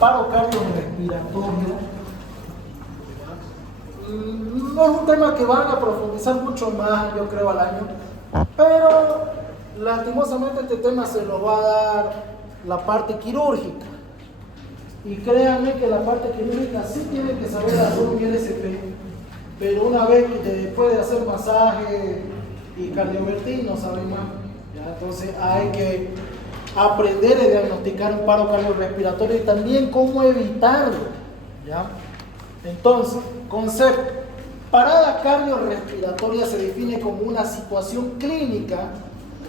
paro cardiorrespiratorio. No es un tema que van a profundizar mucho más, yo creo, al año, pero lastimosamente este tema se lo va a dar la parte quirúrgica. Y créanme que la parte quirúrgica sí tiene que saber hacer un ILSP, pero una vez que después de hacer masaje y cardiovertir no sabe más. ¿Ya? Entonces hay que aprender a diagnosticar un paro cardiorrespiratorio y también cómo evitarlo. ¿Ya? Entonces, concepto. Parada cardiorrespiratoria se define como una situación clínica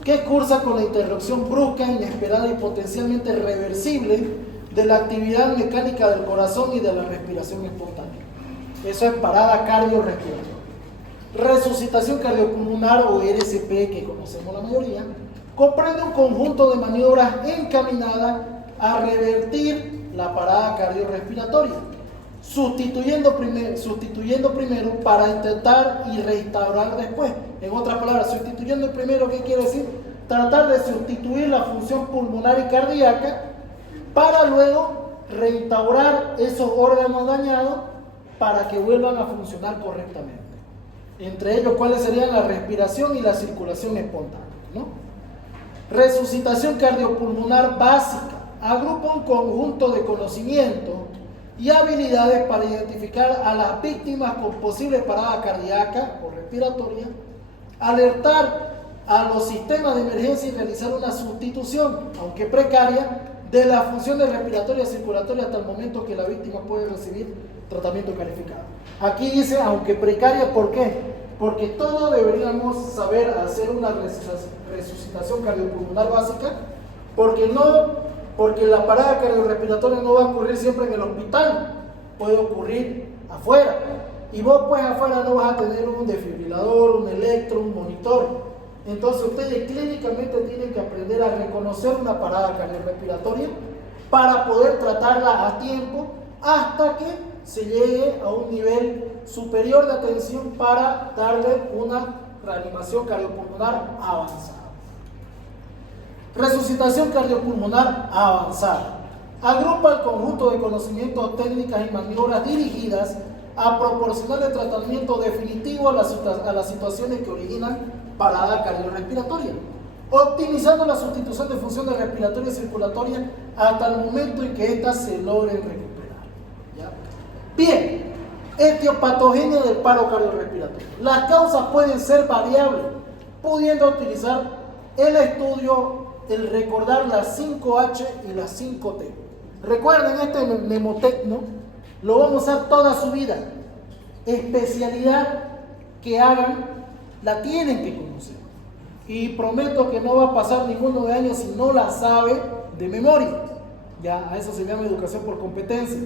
que cursa con la interrupción brusca, inesperada y potencialmente reversible de la actividad mecánica del corazón y de la respiración espontánea. Eso es parada cardiorrespiratoria. Resucitación cardiopulmonar o RCP, que conocemos la mayoría, comprende un conjunto de maniobras encaminadas a revertir la parada cardiorrespiratoria, sustituyendo primero para intentar y restaurar después. En otras palabras, sustituyendo el primero, ¿qué quiere decir? Tratar de sustituir la función pulmonar y cardíaca para luego restaurar esos órganos dañados para que vuelvan a funcionar correctamente. Entre ellos, ¿cuáles serían la respiración y la circulación espontánea? ¿No? Resucitación cardiopulmonar básica. Agrupa un conjunto de conocimientos y habilidades para identificar a las víctimas con posible parada cardíaca o respiratoria, alertar a los sistemas de emergencia y realizar una sustitución, aunque precaria, de las funciones respiratorias y circulatorias hasta el momento que la víctima puede recibir tratamiento calificado. Aquí dice, aunque precaria, ¿por qué? Porque todos deberíamos saber hacer una resucitación cardiopulmonar básica, porque la parada cardiorrespiratoria no va a ocurrir siempre en el hospital, puede ocurrir afuera. Y vos pues afuera no vas a tener un desfibrilador, un electro, un monitor. Entonces ustedes clínicamente tienen que aprender a reconocer una parada cardiorrespiratoria para poder tratarla a tiempo hasta que se llegue a un nivel superior de atención para darle una reanimación cardiopulmonar avanzada. Resucitación cardiopulmonar avanzada. Agrupa el conjunto de conocimientos, técnicas y maniobras dirigidas a proporcionar el tratamiento definitivo a las situaciones que originan parada cardiorrespiratoria, optimizando la sustitución de funciones respiratorias y circulatorias hasta el momento en que éstas se logren recuperar. ¿Ya? Bien, etiopatogenia del paro cardiorrespiratorio. Las causas pueden ser variables, pudiendo utilizar el estudio, el recordar las 5H y las 5T. Recuerden, este mnemotecno lo vamos a usar toda su vida. Especialidad que hagan, la tienen que conocer. Y prometo que no va a pasar ninguno de años si no la sabe de memoria. Ya, a eso se llama educación por competencia.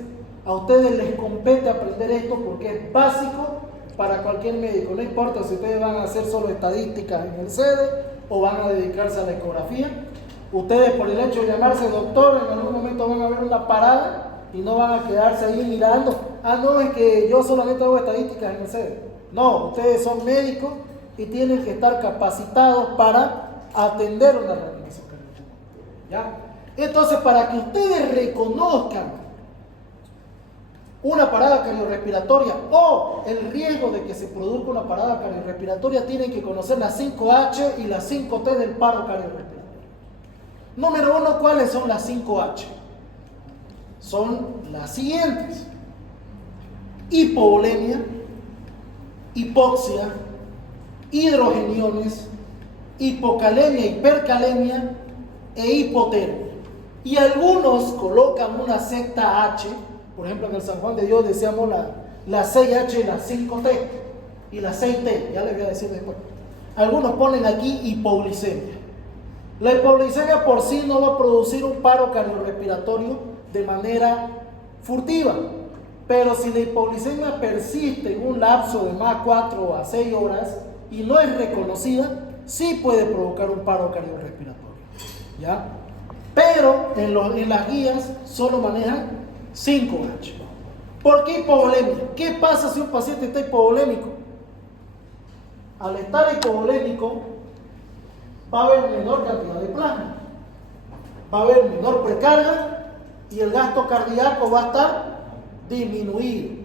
A ustedes les compete aprender esto porque es básico para cualquier médico. No importa si ustedes van a hacer solo estadísticas en el SEDE o van a dedicarse a la ecografía. Ustedes, por el hecho de llamarse doctor, en algún momento van a ver una parada y no van a quedarse ahí mirando. Ah, no, es que yo solamente hago estadísticas en el SEDE. No, ustedes son médicos y tienen que estar capacitados para atender una reanimación cardiopulmonar. ¿Ya? Entonces, para que ustedes reconozcan una parada cardiorrespiratoria o el riesgo de que se produzca una parada cardiorrespiratoria, tienen que conocer las 5H y las 5T del paro cardiorrespiratorio. Número 1, ¿cuáles son las 5H? Son las siguientes: hipovolemia, hipoxia, hidrogeniones, hipocalemia, hipercalemia e hipotermia. Y algunos colocan una secta H, por ejemplo en el San Juan de Dios decíamos la 6H y la 5T y la 6T, ya les voy a decir después. Algunos ponen aquí hipoglicemia. La hipoglicemia por sí no va a producir un paro cardiorrespiratorio de manera furtiva, pero si la hipoglicemia persiste en un lapso de más 4 a 6 horas y no es reconocida, sí puede provocar un paro cardiorrespiratorio. ¿Ya? Pero en las guías solo manejan 5H. ¿Por qué hipovolemia? ¿Qué pasa si un paciente está hipovolémico? Al estar hipovolémico va a haber menor cantidad de plasma, va a haber menor precarga y el gasto cardíaco va a estar disminuido,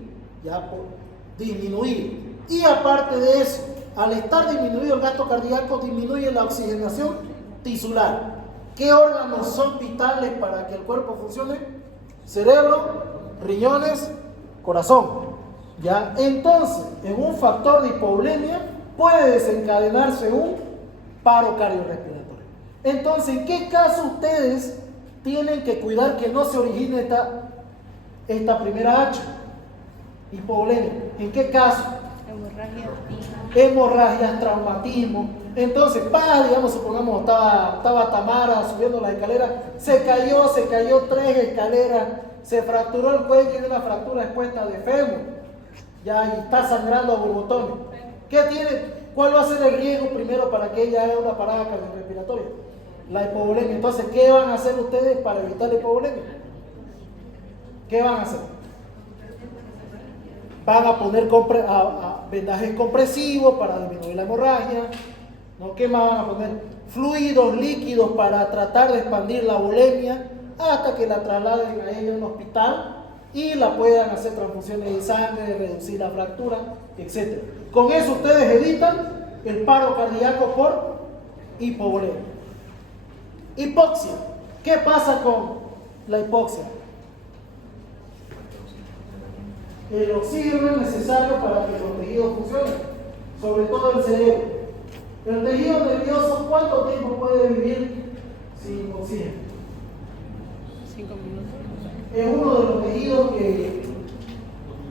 disminuido. Y aparte de eso, al estar disminuido el gasto cardíaco, disminuye la oxigenación tisular. ¿Qué órganos son vitales para que el cuerpo funcione? Cerebro, riñones, corazón. ¿Ya? Entonces, en un factor de hipovolemia puede desencadenarse un paro cardiorrespiratorio. Entonces, ¿en qué caso ustedes tienen que cuidar que no se origine esta primera H? Hipovolemia. ¿En qué caso? Hemorragias, traumatismo. Entonces, digamos, supongamos, estaba Tamara subiendo la escalera, se cayó 3 escaleras, se fracturó el cuello y una fractura expuesta de fémur. Ya, y está sangrando a borbotones. ¿Qué tiene? ¿Cuál va a ser el riesgo primero para que ella haga una parada cardiorrespiratoria? La hipovolemia. Entonces, ¿qué van a hacer ustedes para evitar la hipovolemia? ¿Qué van a hacer? Van a poner vendajes compresivos para disminuir la hemorragia, ¿no? ¿Qué más van a poner? Fluidos líquidos para tratar de expandir la volemia hasta que la trasladen a ella a un hospital y la puedan hacer transfusiones de sangre, reducir la fractura, etc. Con eso ustedes evitan el paro cardíaco por hipovolemia. Hipoxia. ¿Qué pasa con la hipoxia? El oxígeno es necesario para que los tejidos funcionen, sobre todo el cerebro. El tejido nervioso, ¿cuánto tiempo puede vivir sin oxígeno? 5 minutos. Es uno de los tejidos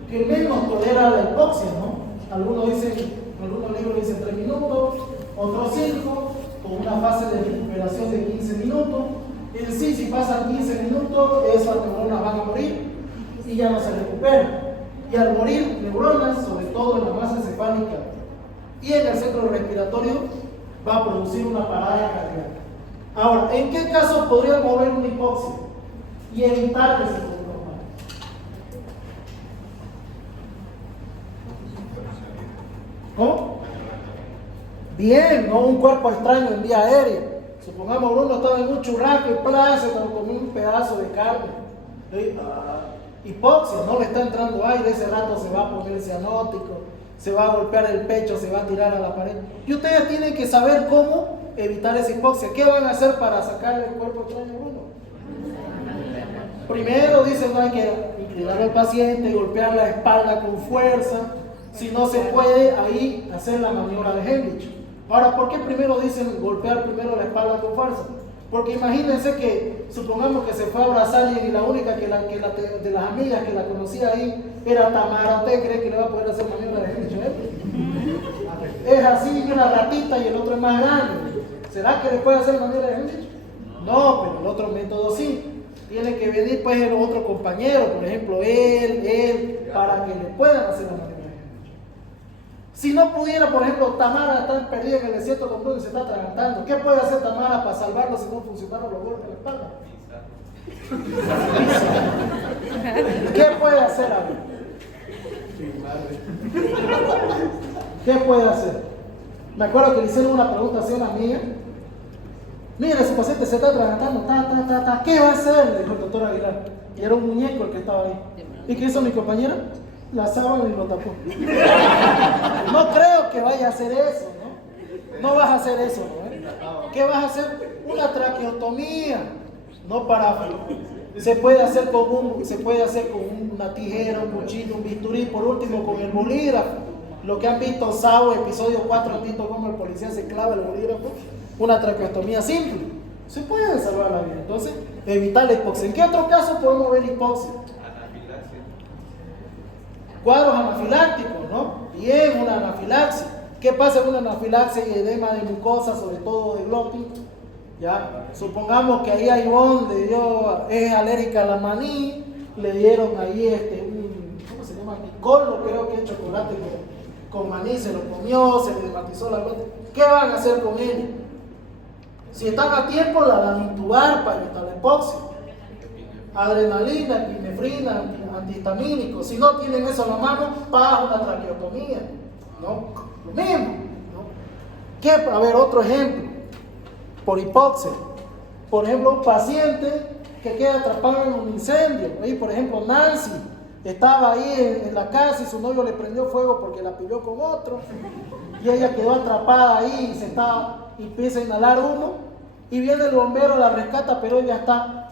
que menos tolera la hipoxia, ¿no? Algunos libros dicen 3 minutos, otros 5, con una fase de recuperación de 15 minutos. En sí, si pasan 15 minutos, esas neuronas van a morir y ya no se recuperan. Y al morir neuronas, sobre todo en la masa encefálica y en el centro respiratorio, va a producir una parada cardíaca. Ahora, ¿en qué casos podríamos ver una hipoxia y evitar que se produzca? ¿Cómo? Bien, no un cuerpo extraño en vía aérea. Supongamos Bruno estaba en un churrasco y se comió un pedazo de carne. Hipoxia, no le está entrando aire, ese rato se va a poner cianótico, se va a golpear el pecho, se va a tirar a la pared. Y ustedes tienen que saber cómo evitar esa hipoxia. ¿Qué van a hacer para sacarle el cuerpo extraño a Bruno? Primero dicen, no hay que inclinar al paciente, golpear la espalda con fuerza. Si no se puede, ahí hacer la maniobra de Heimlich. Ahora, ¿por qué primero dicen golpear primero la espalda con fuerza? Porque imagínense que, supongamos que se fue a abrazar a alguien y la única de las amigas que la conocía ahí era Tamara. ¿Usted cree que le va a poder hacer maniobra de Heimlich? Es así, una ratita y el otro es más grande. ¿Será que le puede hacer maniobra de Heimlich? No, pero el otro método sí. Tiene que venir pues el otro compañero, por ejemplo, él, para que le puedan hacer la maniobra de Heimlich. Si no pudiera, por ejemplo, Tamara está perdida en el desierto con Bruno y se está atragantando. ¿Qué puede hacer Tamara para salvarlo si no funcionaron los golpes de la espalda? ¿Qué puede hacer ahora? ¿Qué puede hacer? Me acuerdo que le hicieron una pregunta así a una amiga. Mira, su paciente se está atragantando, ¿qué va a hacer? Le dijo el doctor Aguilar. Y era un muñeco el que estaba ahí. ¿Y qué hizo mi compañera? La sábana y lo tapó. No creo que vaya a hacer eso, ¿no? No vas a hacer eso, ¿no? ¿Qué vas a hacer? Una traqueotomía. No para. Se puede hacer con una tijera, un cuchillo, un bisturí, por último con el bolígrafo. Lo que han visto Sao, episodio 4, han visto cómo el policía se clava el bolígrafo. Una traqueotomía simple. Se puede salvar la vida. Entonces, evitar la hipoxia. ¿En qué otro caso podemos ver hipoxia? Cuadros anafilácticos, ¿no? Bien, una anafilaxia. ¿Qué pasa en una anafilaxia y edema de mucosa, sobre todo de glotis? ¿Ya? Supongamos que ahí a Ivonne es alérgica a la maní, le dieron ahí ¿cómo se llama? Picolo, creo que es chocolate con maní, se lo comió, se le dermatizó la glotis. ¿Qué van a hacer con ella? Si están a tiempo, la van a intubar para evitar la hipoxia. Adrenalina, epinefrina, antihistamínicos. Si no tienen eso en la mano, para una traqueotomía, ¿no? Lo mismo, ¿no? A ver, otro ejemplo, por hipoxia. Por ejemplo, un paciente que queda atrapado en un incendio. Ahí, por ejemplo, Nancy estaba ahí en la casa y su novio le prendió fuego porque la pilló con otro. Y ella quedó atrapada ahí y empieza a inhalar humo. Y viene el bombero, la rescata, pero ella está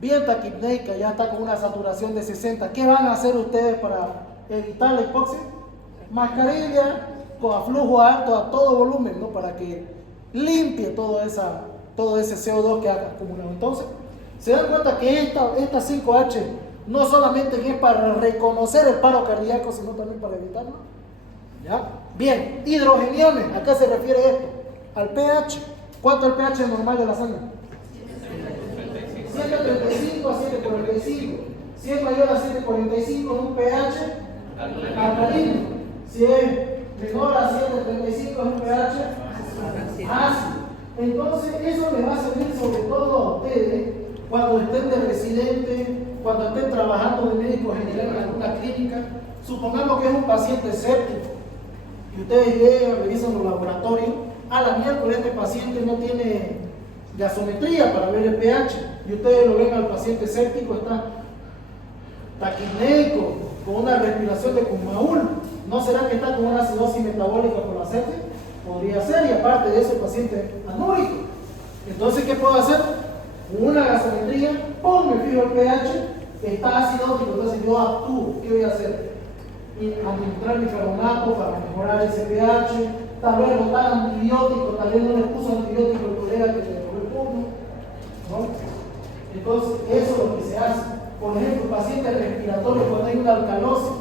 bien taquipneica, ya está con una saturación de 60. ¿Qué van a hacer ustedes para evitar la hipoxia? Mascarilla con aflujo alto a todo volumen, ¿no? Para que limpie todo ese CO2 que ha acumulado. Entonces, se dan cuenta que esta 5H no solamente es para reconocer el paro cardíaco, sino también para evitarlo. ¿Ya? Bien, hidrogeniones, ¿a qué se refiere esto? Al pH. ¿Cuánto es el pH normal de la sangre? 735 a 745. Si es mayor a 745 es un pH alcalino. Si es menor a 735 es un pH ácido. Entonces eso les va a servir sobre todo a ustedes cuando estén de residente, cuando estén trabajando de médico general en alguna clínica. Supongamos que es un paciente séptico y ustedes llegan, revisan los laboratorios. A la miércoles este paciente no tiene gasometría para ver el pH y ustedes lo ven al paciente séptico, está taquipneico, con una respiración de Kumaul. ¿No será que está con una acidosis metabólica por la sepsis? Podría ser, y aparte de eso el paciente anúrico. Entonces, ¿qué puedo hacer? Una gasometría, ¡pum!, me fijo el pH, está acidótico, entonces yo actúo. ¿Qué voy a hacer? Administrar bicarbonato para mejorar ese pH, tal vez botar antibiótico, tal vez no le puso antibiótico el colega que le dejó el punto, ¿no? Entonces, eso es lo que se hace. Por ejemplo, pacientes respiratorios cuando hay una alcalosis.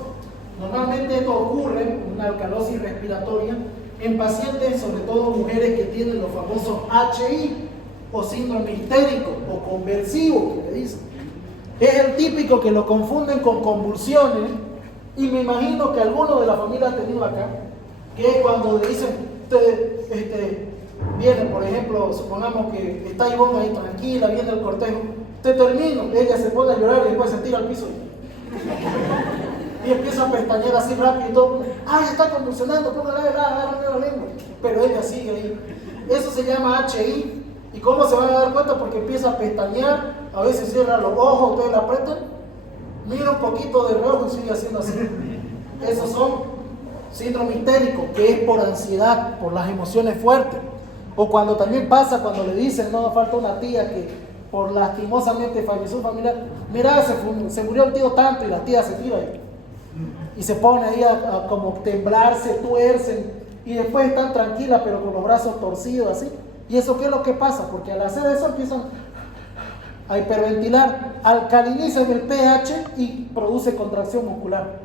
Normalmente esto ocurre, una alcalosis respiratoria, en pacientes, sobre todo mujeres que tienen los famosos HI o síndrome histérico o conversivo, que le dicen. Es el típico que lo confunden con convulsiones, y me imagino que alguno de la familia ha tenido acá, que es cuando le dicen, viene, por ejemplo, supongamos que está Ivonne ahí tranquila, viene el cortejo, te termino, ella se pone a llorar y después se tira al piso y empieza a pestañear así rápido y todo. ¡Ay, está convulsionando! Póngale la lengua. Pero ella sigue ahí. Eso se llama HI. ¿Y cómo se van a dar cuenta? Porque empieza a pestañear, a veces cierra los ojos, ustedes la apretan, mira un poquito de reojo y sigue haciendo así. Esos son síndrome histérico, que es por ansiedad, por las emociones fuertes. O cuando también pasa, cuando le dicen, no, falta una tía que por lastimosamente falleció un familiar, mira, se murió el tío tanto, y la tía se tira ahí. Y se pone ahí a como temblar, se tuercen, y después están tranquilas pero con los brazos torcidos así. ¿Y eso qué es lo que pasa? Porque al hacer eso empiezan a hiperventilar, alcalinizan el pH y produce contracción muscular.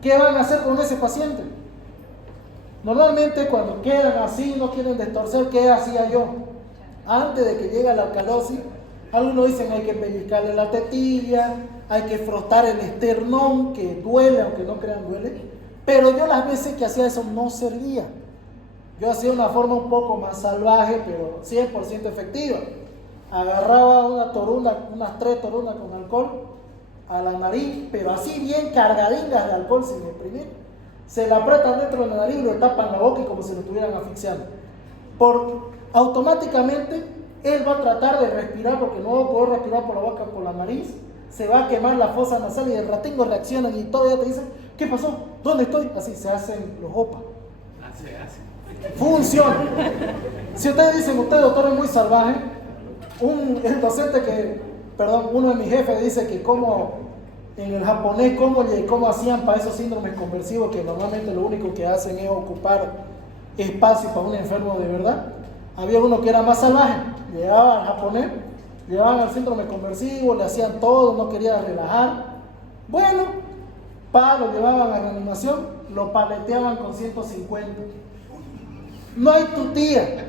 ¿Qué van a hacer con ese paciente? Normalmente cuando quedan así, no quieren destorcer, ¿qué hacía yo? Antes de que llegue la alcalosis, algunos dicen hay que pellizcarle la tetilla, hay que frotar el esternón, que duele, aunque no crean duele. Pero yo las veces que hacía eso no servía. Yo hacía una forma un poco más salvaje, pero 100% efectiva. Agarraba una toruna, unas 3 torunas con alcohol a la nariz, pero así bien cargadingas de alcohol sin exprimir. Se la apretan dentro de la nariz y lo tapan la boca y como si lo estuvieran asfixiando. Automáticamente él va a tratar de respirar porque no va a poder respirar por la boca, por la nariz. Se va a quemar la fosa nasal y el ratingo reaccionan y todavía te dicen, ¿qué pasó? ¿Dónde estoy? Así se hacen los OPA. Funciona. Si ustedes dicen, usted doctor es muy salvaje, el docente uno de mis jefes dice que como en el japonés, cómo hacían para esos síndromes conversivos, que normalmente lo único que hacen es ocupar espacio para un enfermo de verdad. Había uno que era más salvaje, llegaba al japonés, llevaban al síndrome conversivo, le hacían todo, no quería relajar. Bueno, lo llevaban a reanimación, lo paleteaban con 150. No hay tu tía.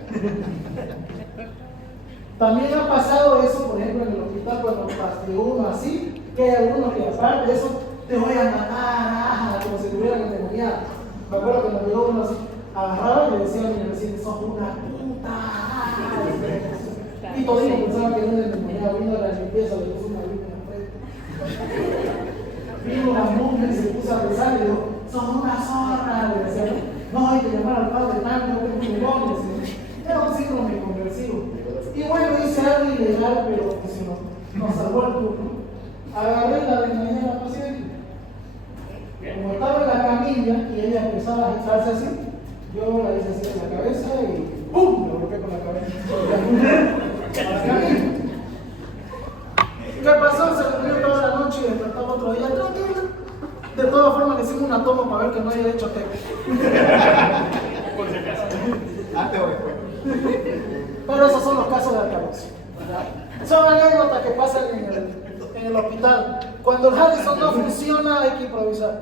También ha pasado eso, por ejemplo, en el hospital cuando pasó uno así, que hay algunos que aparte de eso te voy a matar, como si tuvieran endemoniado. Me acuerdo que me llegó uno así, agarraba y le decía a mi vecino, sos una puta. Y todos pensaban que era un endemoniado, vino a la limpieza, le puso una Biblia en la frente. Vino una monja y se puso a rezar y le dijo, sos una zorra, le decía, no hay que llamar al padre tanto, no tengo demonios. Era un síndrome conversivo. Y bueno, hice algo ilegal, pero funcionó. nos salvó el turno. Agarré la desmayé a la paciente. Como estaba en la camilla y ella empezaba a agitarse así, yo la hice así en la cabeza y ¡pum! La golpeé con la cabeza. A la camilla. ¿Qué pasó? Se durmió toda la noche y despertaba otro día. Tranquila. De todas formas le hicimos una toma para ver que no haya hecho teco. Por si acaso. Antes o después. Pero esos son los casos de alcalosis. Son anécdotas que pasan en el hospital. Cuando el Harrison no funciona, hay que improvisar.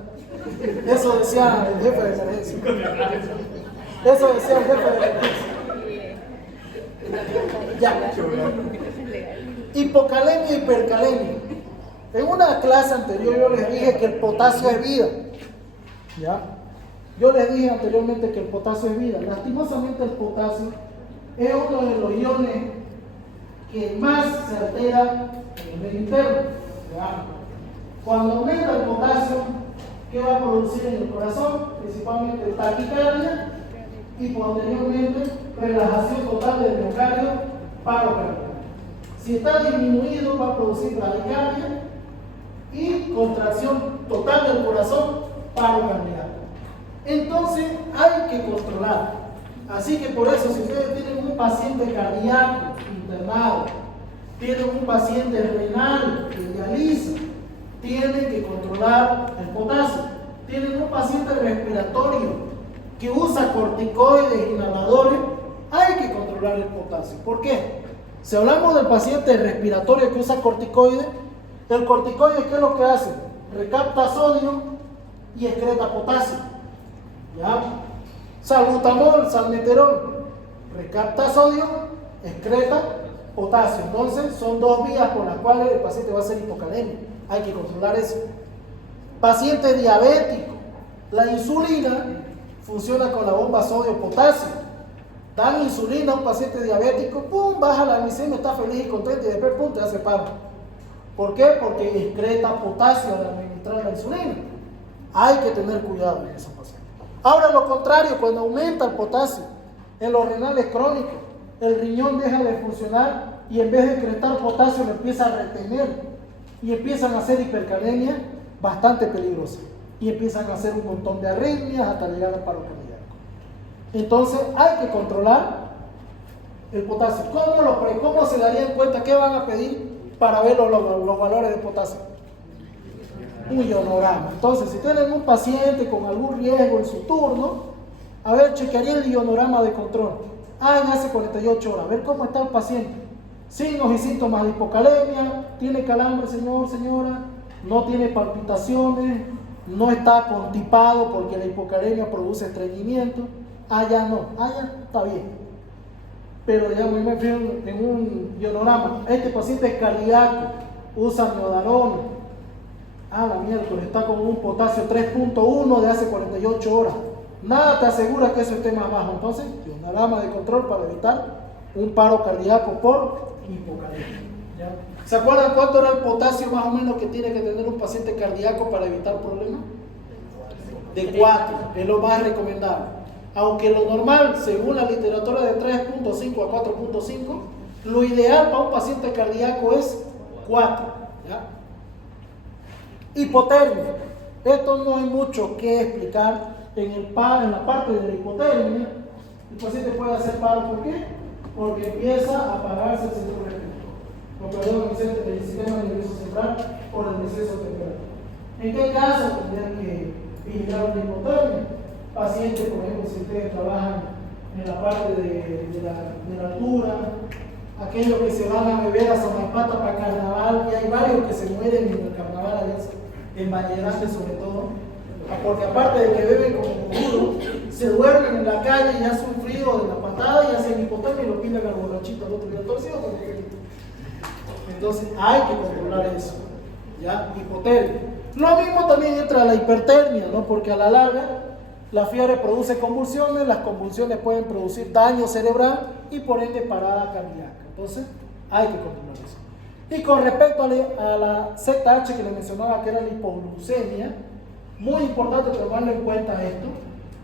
Eso decía el jefe de emergencia. Eso decía el jefe de emergencia. Ya. Hipocalemia y hipercalemia. En una clase anterior yo les dije que el potasio es vida. ¿Ya? Yo les dije anteriormente que el potasio es vida. Lastimosamente el potasio es uno de los iones que más se altera en el medio interno. ¿Ya? Cuando aumenta el potasio, ¿qué va a producir en el corazón? Principalmente taquicardia y posteriormente relajación total del miocardio, paro cardíaco. Si está disminuido, va a producir bradicardia y contracción total del corazón, paro cardíaco. Entonces hay que controlar. Así que por eso, si ustedes tienen un paciente cardíaco internado, tienen un paciente renal que dializa, tienen que controlar el potasio. Tienen un paciente respiratorio que usa corticoides, inhaladores, hay que controlar el potasio. ¿Por qué? Si hablamos del paciente respiratorio que usa corticoides, el corticoide, ¿qué es lo que hace? Recapta sodio y excreta potasio. ¿Ya? Salbutamol, salmeterol, recapta sodio, excreta potasio. Entonces, son dos vías por las cuales el paciente va a ser hipocalemia. Hay que controlar eso. Paciente diabético, la insulina funciona con la bomba sodio-potasio. Dan insulina a un paciente diabético, pum, baja la glicemia, está feliz y contento y después, pum, te hace paro. ¿Por qué? Porque excreta potasio al administrar la insulina. Hay que tener cuidado en esos pacientes. Ahora lo contrario, cuando aumenta el potasio en los renales crónicos, el riñón deja de funcionar y en vez de excretar potasio lo empieza a retener y empiezan a hacer hipercalemia bastante peligrosa y empiezan a hacer un montón de arritmias hasta llegar al paro cardíaco. Entonces hay que controlar el potasio. ¿Cómo se darían cuenta? ¿Qué van a pedir para ver los valores de potasio? Un ionograma. Entonces, si tienen un paciente con algún riesgo en su turno, a ver, chequearía el ionograma de control. En hace 48 horas, a ver cómo está el paciente. Signos y síntomas de hipocalemia, tiene calambre, señor, señora, no tiene palpitaciones, no está constipado porque la hipocalemia produce estreñimiento. Ya no, ya está bien. Pero digamos, yo me fijo en un ionograma, este paciente es cardíaco, usa miodarona. La miércoles está con un potasio 3.1 de hace 48 horas. Nada te asegura que eso esté más bajo. Entonces, ionograma de control para evitar un paro cardíaco por hipocalemia. ¿Ya? ¿Se acuerdan cuánto era el potasio más o menos que tiene que tener un paciente cardíaco para evitar problemas? De 4, es lo más recomendable. Aunque lo normal, según la literatura, de 3.5 a 4.5, lo ideal para un paciente cardíaco es 4. ¿Ya? Hipotermia. Esto no hay mucho que explicar. En la parte de la hipotermia, el paciente puede hacer paro. ¿Por qué? Porque empieza a apagarse el centro respiratorio. El sistema nervioso central por el exceso de temperatura. ¿En qué caso tendrían que vigilar una hipotermia? Pacientes, por ejemplo, si ustedes trabajan en la parte de la altura, aquellos que se van a beber a Samaipata para carnaval, y hay varios que se mueren en el carnaval, en Valledante sobre todo, porque aparte de que beben como duro, se duermen en la calle y hacen un frío de la patada y hacen hipotermia y lo pillan al borrachito al otro día torcido. Entonces hay que controlar eso, ¿ya? Hipotermia. Lo mismo también entra la hipertermia, ¿no? Porque a la larga la fiebre produce convulsiones, las convulsiones pueden producir daño cerebral y por ende parada cardíaca. Entonces hay que controlar eso. Y con respecto a la ZH que le mencionaba, que era la hipoglucemia, muy importante tomarlo en cuenta esto.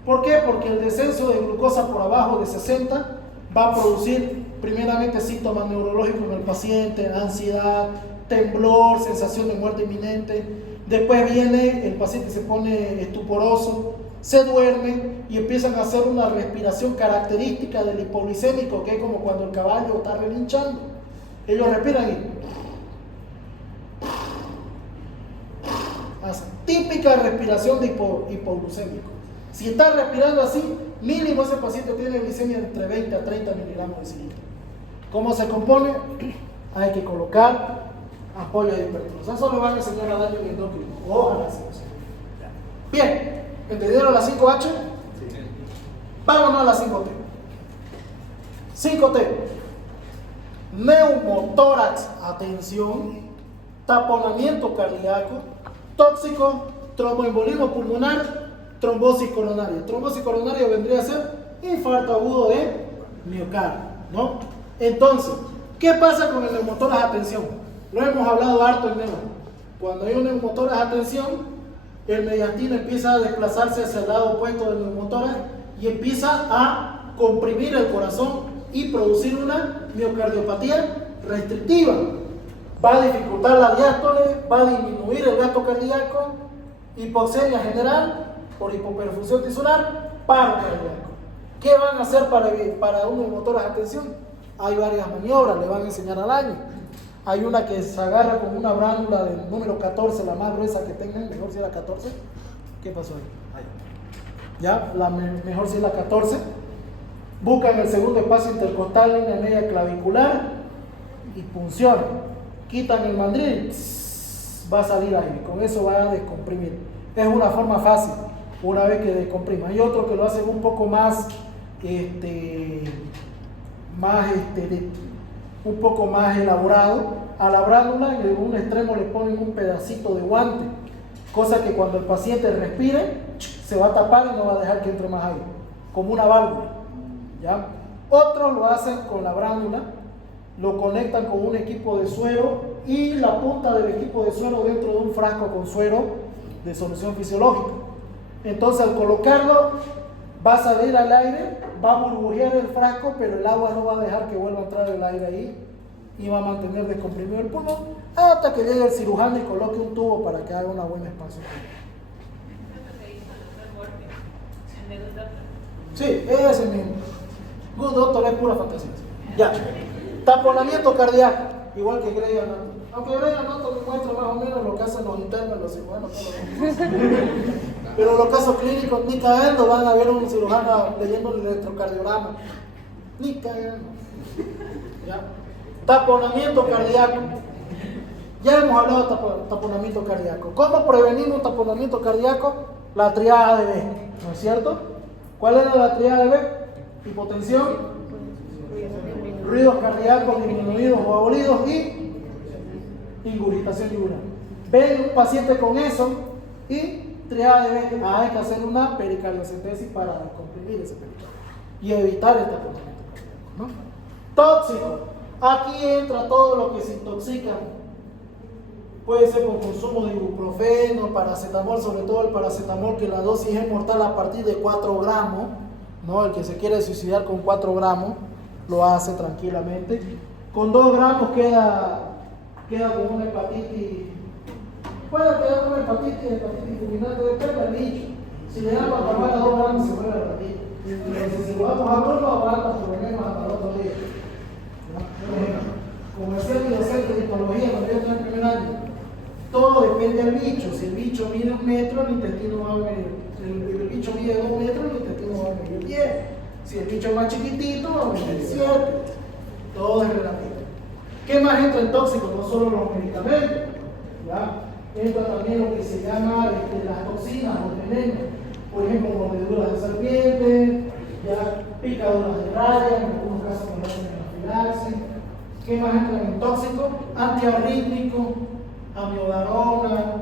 ¿Por qué? Porque el descenso de glucosa por abajo de 60 va a producir primeramente síntomas neurológicos en el paciente, ansiedad, temblor, sensación de muerte inminente. Después viene, el paciente se pone estuporoso, se duerme y empiezan a hacer una respiración característica del hipoglicémico, que es como cuando el caballo está relinchando. Ellos respiran y hacen típica respiración de hipoglucémico. Si está respirando así, mínimo ese paciente tiene glicemia entre 20 a 30 miligramos de cilindro. ¿Cómo se compone? Hay que colocar apoyo de hipertensión. Eso lo van a enseñar a daño endocrino. Ojalá sea así. Bien, ¿entendieron las 5H? Sí. Vámonos a las 5T. 5T. Neumotórax, atención, taponamiento cardíaco, tóxico, tromboembolismo pulmonar, trombosis coronaria. Trombosis coronaria vendría a ser infarto agudo de miocardio, ¿no? Entonces, ¿qué pasa con el neumotórax? Atención, lo hemos hablado harto en neuro. Cuando hay un neumotórax, atención, el mediastino empieza a desplazarse hacia el lado opuesto del neumotórax y empieza a comprimir el corazón y producir una miocardiopatía restrictiva. Va a dificultar la diástole, va a disminuir el gasto cardíaco, hipoxemia general por hipoperfusión tisular, paro cardíaco. ¿Qué van a hacer para un neumotórax? Atención, hay varias maniobras, le van a enseñar al año. Hay una que se agarra con una bránula del número 14, la más gruesa que tengan, mejor si era 14. ¿Qué pasó ahí? Ya, mejor si es la 14. Buscan el segundo espacio intercostal, línea media clavicular y punción. Quitan el mandril, va a salir aire, con eso va a descomprimir. Es una forma fácil, una vez que descomprima. Hay otro que lo hacen un poco más, un poco más elaborado. A la bránula en un extremo le ponen un pedacito de guante, cosa que cuando el paciente respire se va a tapar y no va a dejar que entre más aire, como una válvula, ¿ya? Otros lo hacen con la bránula, lo conectan con un equipo de suero y la punta del equipo de suero dentro de un frasco con suero de solución fisiológica. Entonces al colocarlo va a salir al aire, va a burbujear el frasco, pero el agua no va a dejar que vuelva a entrar el aire ahí y va a mantener descomprimido el pulmón hasta que llegue el cirujano y coloque un tubo para que haga una buena expansión. Sí, ese mismo. Good Doctor es pura fantasía. Ya. Taponamiento cardíaco, igual que Grey Anatomy. Aunque Grey Anatomy muestra más o menos lo que hacen los internos, los cirujanos, pero los casos clínicos, ni cagando van a ver un cirujano leyendo el electrocardiograma. Ni cagando. ¿Ya? Taponamiento cardíaco. Ya hemos hablado de taponamiento cardíaco. ¿Cómo prevenimos un taponamiento cardíaco? La triada de B, ¿no es cierto? ¿Cuál era la triada de B? Hipotensión, ruidos cardíacos disminuidos o abolidos y ingurgitación yugular. Ven un paciente con eso y triada de B, hay que hacer una pericardiocentesis para comprimir ese pericardio y evitar el taponamiento cardíaco, ¿no? Tóxico. Aquí entra todo lo que se intoxica. Puede ser por consumo de ibuprofeno, paracetamol, sobre todo el paracetamol, que la dosis es mortal a partir de 4 gramos, ¿no? El que se quiere suicidar con 4 gramos lo hace tranquilamente. Con 2 gramos queda con una hepatitis. Puede quedar con una hepatitis fulminante, depende del bicho. Si le damos a tomar a 2 gramos se muere el ratito. Pero si lo vamos a verlo, aguanta por lo menos hasta el otro día. Como decía mi docente de histología cuando yo estaba en primer año, todo depende del bicho. Si el bicho mide 1 metro, el intestino va a medir. Si el bicho mide 2 metros, el intestino va a medir 10. Si el bicho es más chiquitito, va a medir 7. Todo es relativo. ¿Qué más entra en tóxicos? No solo los medicamentos, ¿ya? Entra también lo que se llama las toxinas, los venenos. Por ejemplo, mordeduras de serpiente, ya picaduras de raya, en algunos casos que hacen anafilaxis. ¿Qué más entra en tóxicos? Antiarrítmico, amiodarona,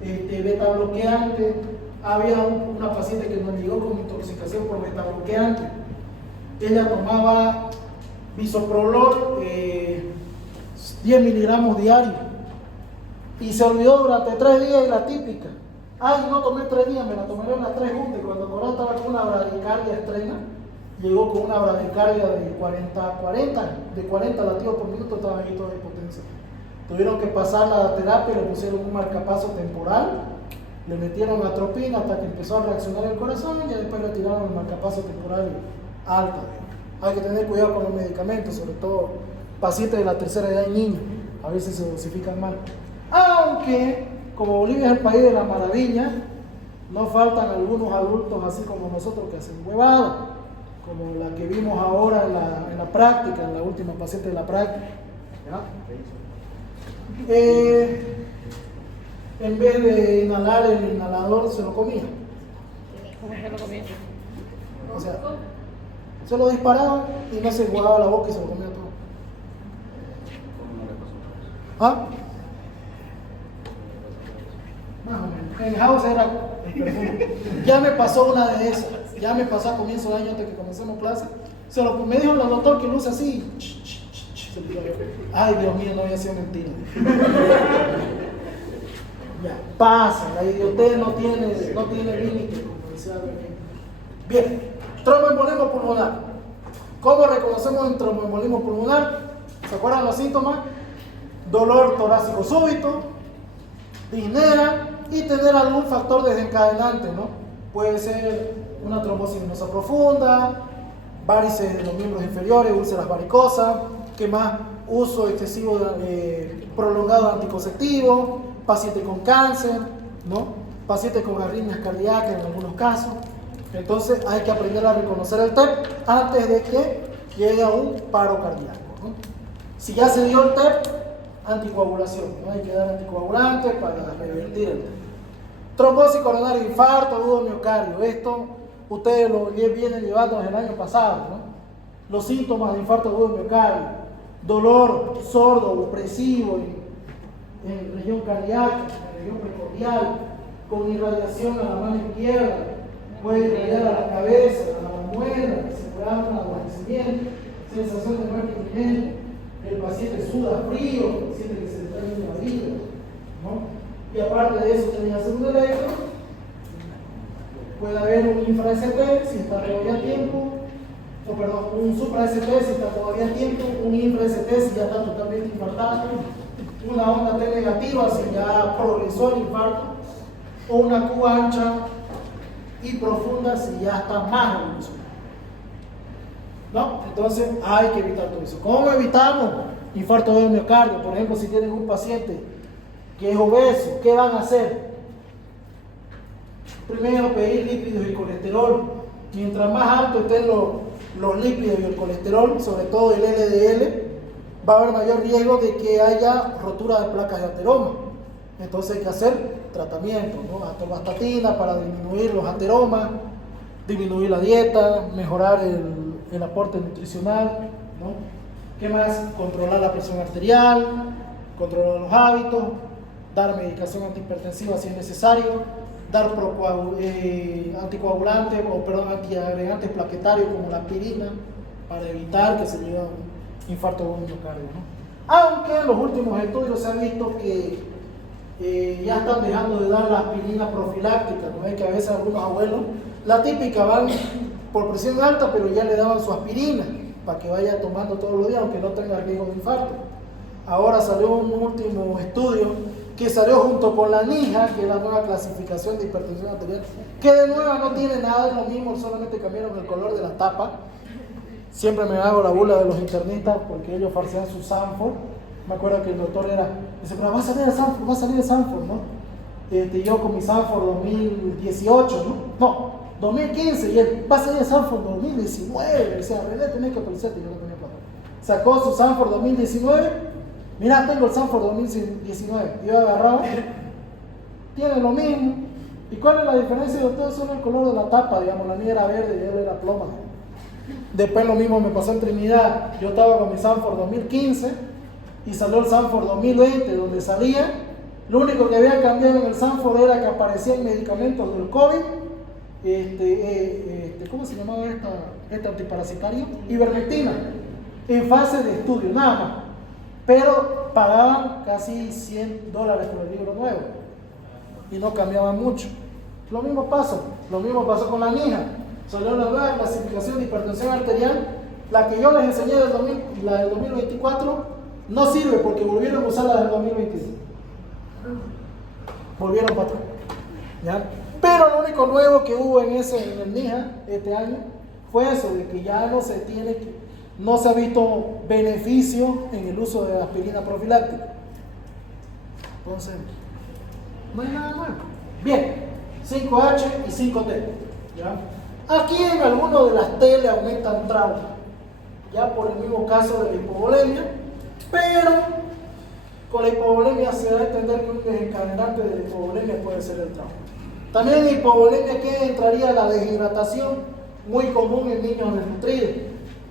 beta bloqueante. Había una paciente que nos llegó con intoxicación por beta bloqueante. Ella tomaba bisoprolol 10 miligramos diarios y se olvidó durante 3 días y la típica. Ay, no tomé 3 días, me la tomaré las 3 juntas. Y cuando Corán estaba con una bradicardia extrema, llegó con una bradicardia de 40 latidos por minuto, estaba ahí toda hipotensa. Tuvieron que pasar la terapia, le pusieron un marcapaso temporal, le metieron atropina hasta que empezó a reaccionar el corazón y después retiraron el marcapaso temporal alta. Hay que tener cuidado con los medicamentos, sobre todo pacientes de la tercera edad y niños, a veces se dosifican mal. Aunque, como Bolivia es el país de la maravilla, no faltan algunos adultos así como nosotros que hacen huevadas, como la que vimos ahora en la práctica, en la última paciente de la práctica. ¿Ya? En vez de inhalar el inhalador, se lo comía. ¿Cómo se lo comía? O sea, se lo disparaba y no se guardaba la boca y se lo comía todo. ¿Ah? Más o menos. En house era el perfume. Ya me pasó una de esas. Ya me pasó a comienzo de año antes que comencemos clase. Me dijo el doctor que lo usa así. Ay, Dios mío, no había sido mentira. Ya, pasa, la idiotez no tiene límite, como decía Berlín. Bien, tromboembolismo pulmonar. ¿Cómo reconocemos un tromboembolismo pulmonar? ¿Se acuerdan los síntomas? Dolor torácico súbito, disnea y tener algún factor desencadenante, ¿no? Puede ser una trombosis venosa profunda, varices de los miembros inferiores, úlceras varicosas, ¿qué más? Uso excesivo prolongado de anticonceptivos, paciente con cáncer, ¿no? Paciente con arritmias cardíacas en algunos casos. Entonces hay que aprender a reconocer el TEP antes de que llegue a un paro cardíaco, ¿no? Si ya se dio el TEP, anticoagulación, ¿no? Hay que dar anticoagulantes para revertir el TEP. Trombosis coronaria, infarto, agudo miocardio. Esto ustedes lo vienen llevando desde el año pasado, ¿no? Los síntomas de infarto agudo miocardio: dolor sordo, opresivo en región cardíaca, en región precordial, con irradiación a la mano izquierda, puede irradiar a la cabeza, a la muela, se puede dar un adormecimiento, sensación de muerte inminente, el paciente suda frío, el paciente que se le está yendo la vida, ¿no? Y aparte de eso, tenía segundo electro, puede haber un infra-ST si está todavía a tiempo, o perdón, un supra-ST si está todavía a tiempo, un infra-ST si ya está totalmente infartado, una onda T negativa si ya progresó el infarto, o una Q ancha y profunda si ya está más evolucionado. ¿No? Entonces hay que evitar todo eso. ¿Cómo evitamos infarto de miocardio? Por ejemplo, si tienen un paciente que es obeso, ¿qué van a hacer? Primero, pedir lípidos y colesterol. Mientras más alto estén los lípidos y el colesterol, sobre todo el LDL, va a haber mayor riesgo de que haya rotura de placas de ateroma. Entonces hay que hacer tratamiento, ¿no? Atorvastatina para disminuir los ateromas, disminuir la dieta, mejorar el aporte nutricional, ¿no? ¿Qué más? Controlar la presión arterial, controlar los hábitos, dar medicación antihipertensiva si es necesario, dar anticoagulantes antiagregantes plaquetarios como la aspirina para evitar que se llegue a un infarto de miocardio, ¿no? Aunque en los últimos estudios se ha visto que ya están dejando de dar la aspirina profiláctica, ¿no? Es que a veces algunos abuelos, la típica, van por presión alta, pero ya le daban su aspirina para que vaya tomando todos los días, aunque no tenga riesgo de infarto. Ahora salió un último estudio que salió junto con la NIHA, que es la nueva clasificación de hipertensión arterial, que de nuevo no tiene nada, es lo mismo, solamente cambiaron el color de la tapa. Siempre me hago la burla de los internistas porque ellos farsean su Sanford. Me acuerdo que el doctor dice, pero va a salir el Sanford, ¿no? Yo con mi Sanford 2018, ¿no? 2015, y él va a salir el Sanford 2019. Decía, René, tenés que actualizarte, yo no tenía plata. Sacó su Sanford 2019, mirá, tengo el Sanford 2019. Yo agarrado, tiene lo mismo. ¿Y cuál es la diferencia de ustedes? Solo el color de la tapa, digamos, la mía era verde y él era ploma. Después lo mismo me pasó en Trinidad. Yo estaba con mi Sanford 2015 y salió el Sanford 2020, donde salía. Lo único que había cambiado en el Sanford era que aparecían medicamentos del COVID. ¿Cómo se llamaba esta antiparasitario? Ivermectina, en fase de estudio, nada más. Pero pagaban casi $100 por el libro nuevo y no cambiaban mucho. Lo mismo pasó con la NIHA. Salió la nueva clasificación de hipertensión arterial, la que yo les enseñé la del 2024, No sirve porque volvieron a usar la del 2022. Volvieron para atrás. ¿Ya? Pero lo único nuevo que hubo en el NIJA este año fue eso, de que ya no se ha visto beneficio en el uso de aspirina profiláctica. Entonces, no hay nada nuevo. Bien, 5H y 5T. ¿Ya? Aquí en alguno de las T le aumentan trauma, ya por el mismo caso de la hipovolemia, pero con la hipovolemia se da a entender que un desencadenante de la hipovolemia puede ser el trauma. También en hipovolemia aquí entraría la deshidratación, muy común en niños desnutridos.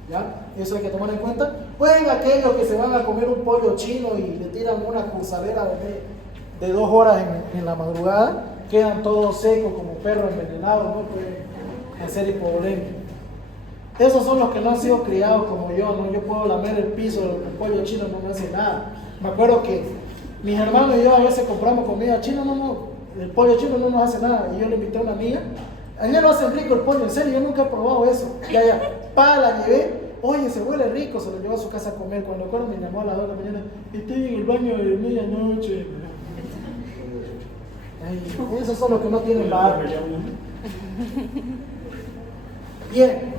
¿Ya? Eso hay que tomar en cuenta. Pueden aquellos que se van a comer un pollo chino y le tiran una cursadera de 2 horas en la madrugada, quedan todos secos como perros envenenados, no pueden hacer hipovolemia. Esos son los que no han sido criados como yo, ¿no? Yo puedo lamer el piso del pollo chino, no me hace nada. Me acuerdo que mis hermanos y yo a veces compramos comida china, el pollo chino no nos hace nada. Y yo le invité a una amiga, allá lo hacen rico el pollo, en serio, yo nunca he probado eso. Ya, la llevé, oye, se huele rico, se lo llevó a su casa a comer. Cuando acuerdo me llamó a las 2 de la mañana, estoy en el baño de medianoche. Ay, esos son los que no tienen barro. Bien,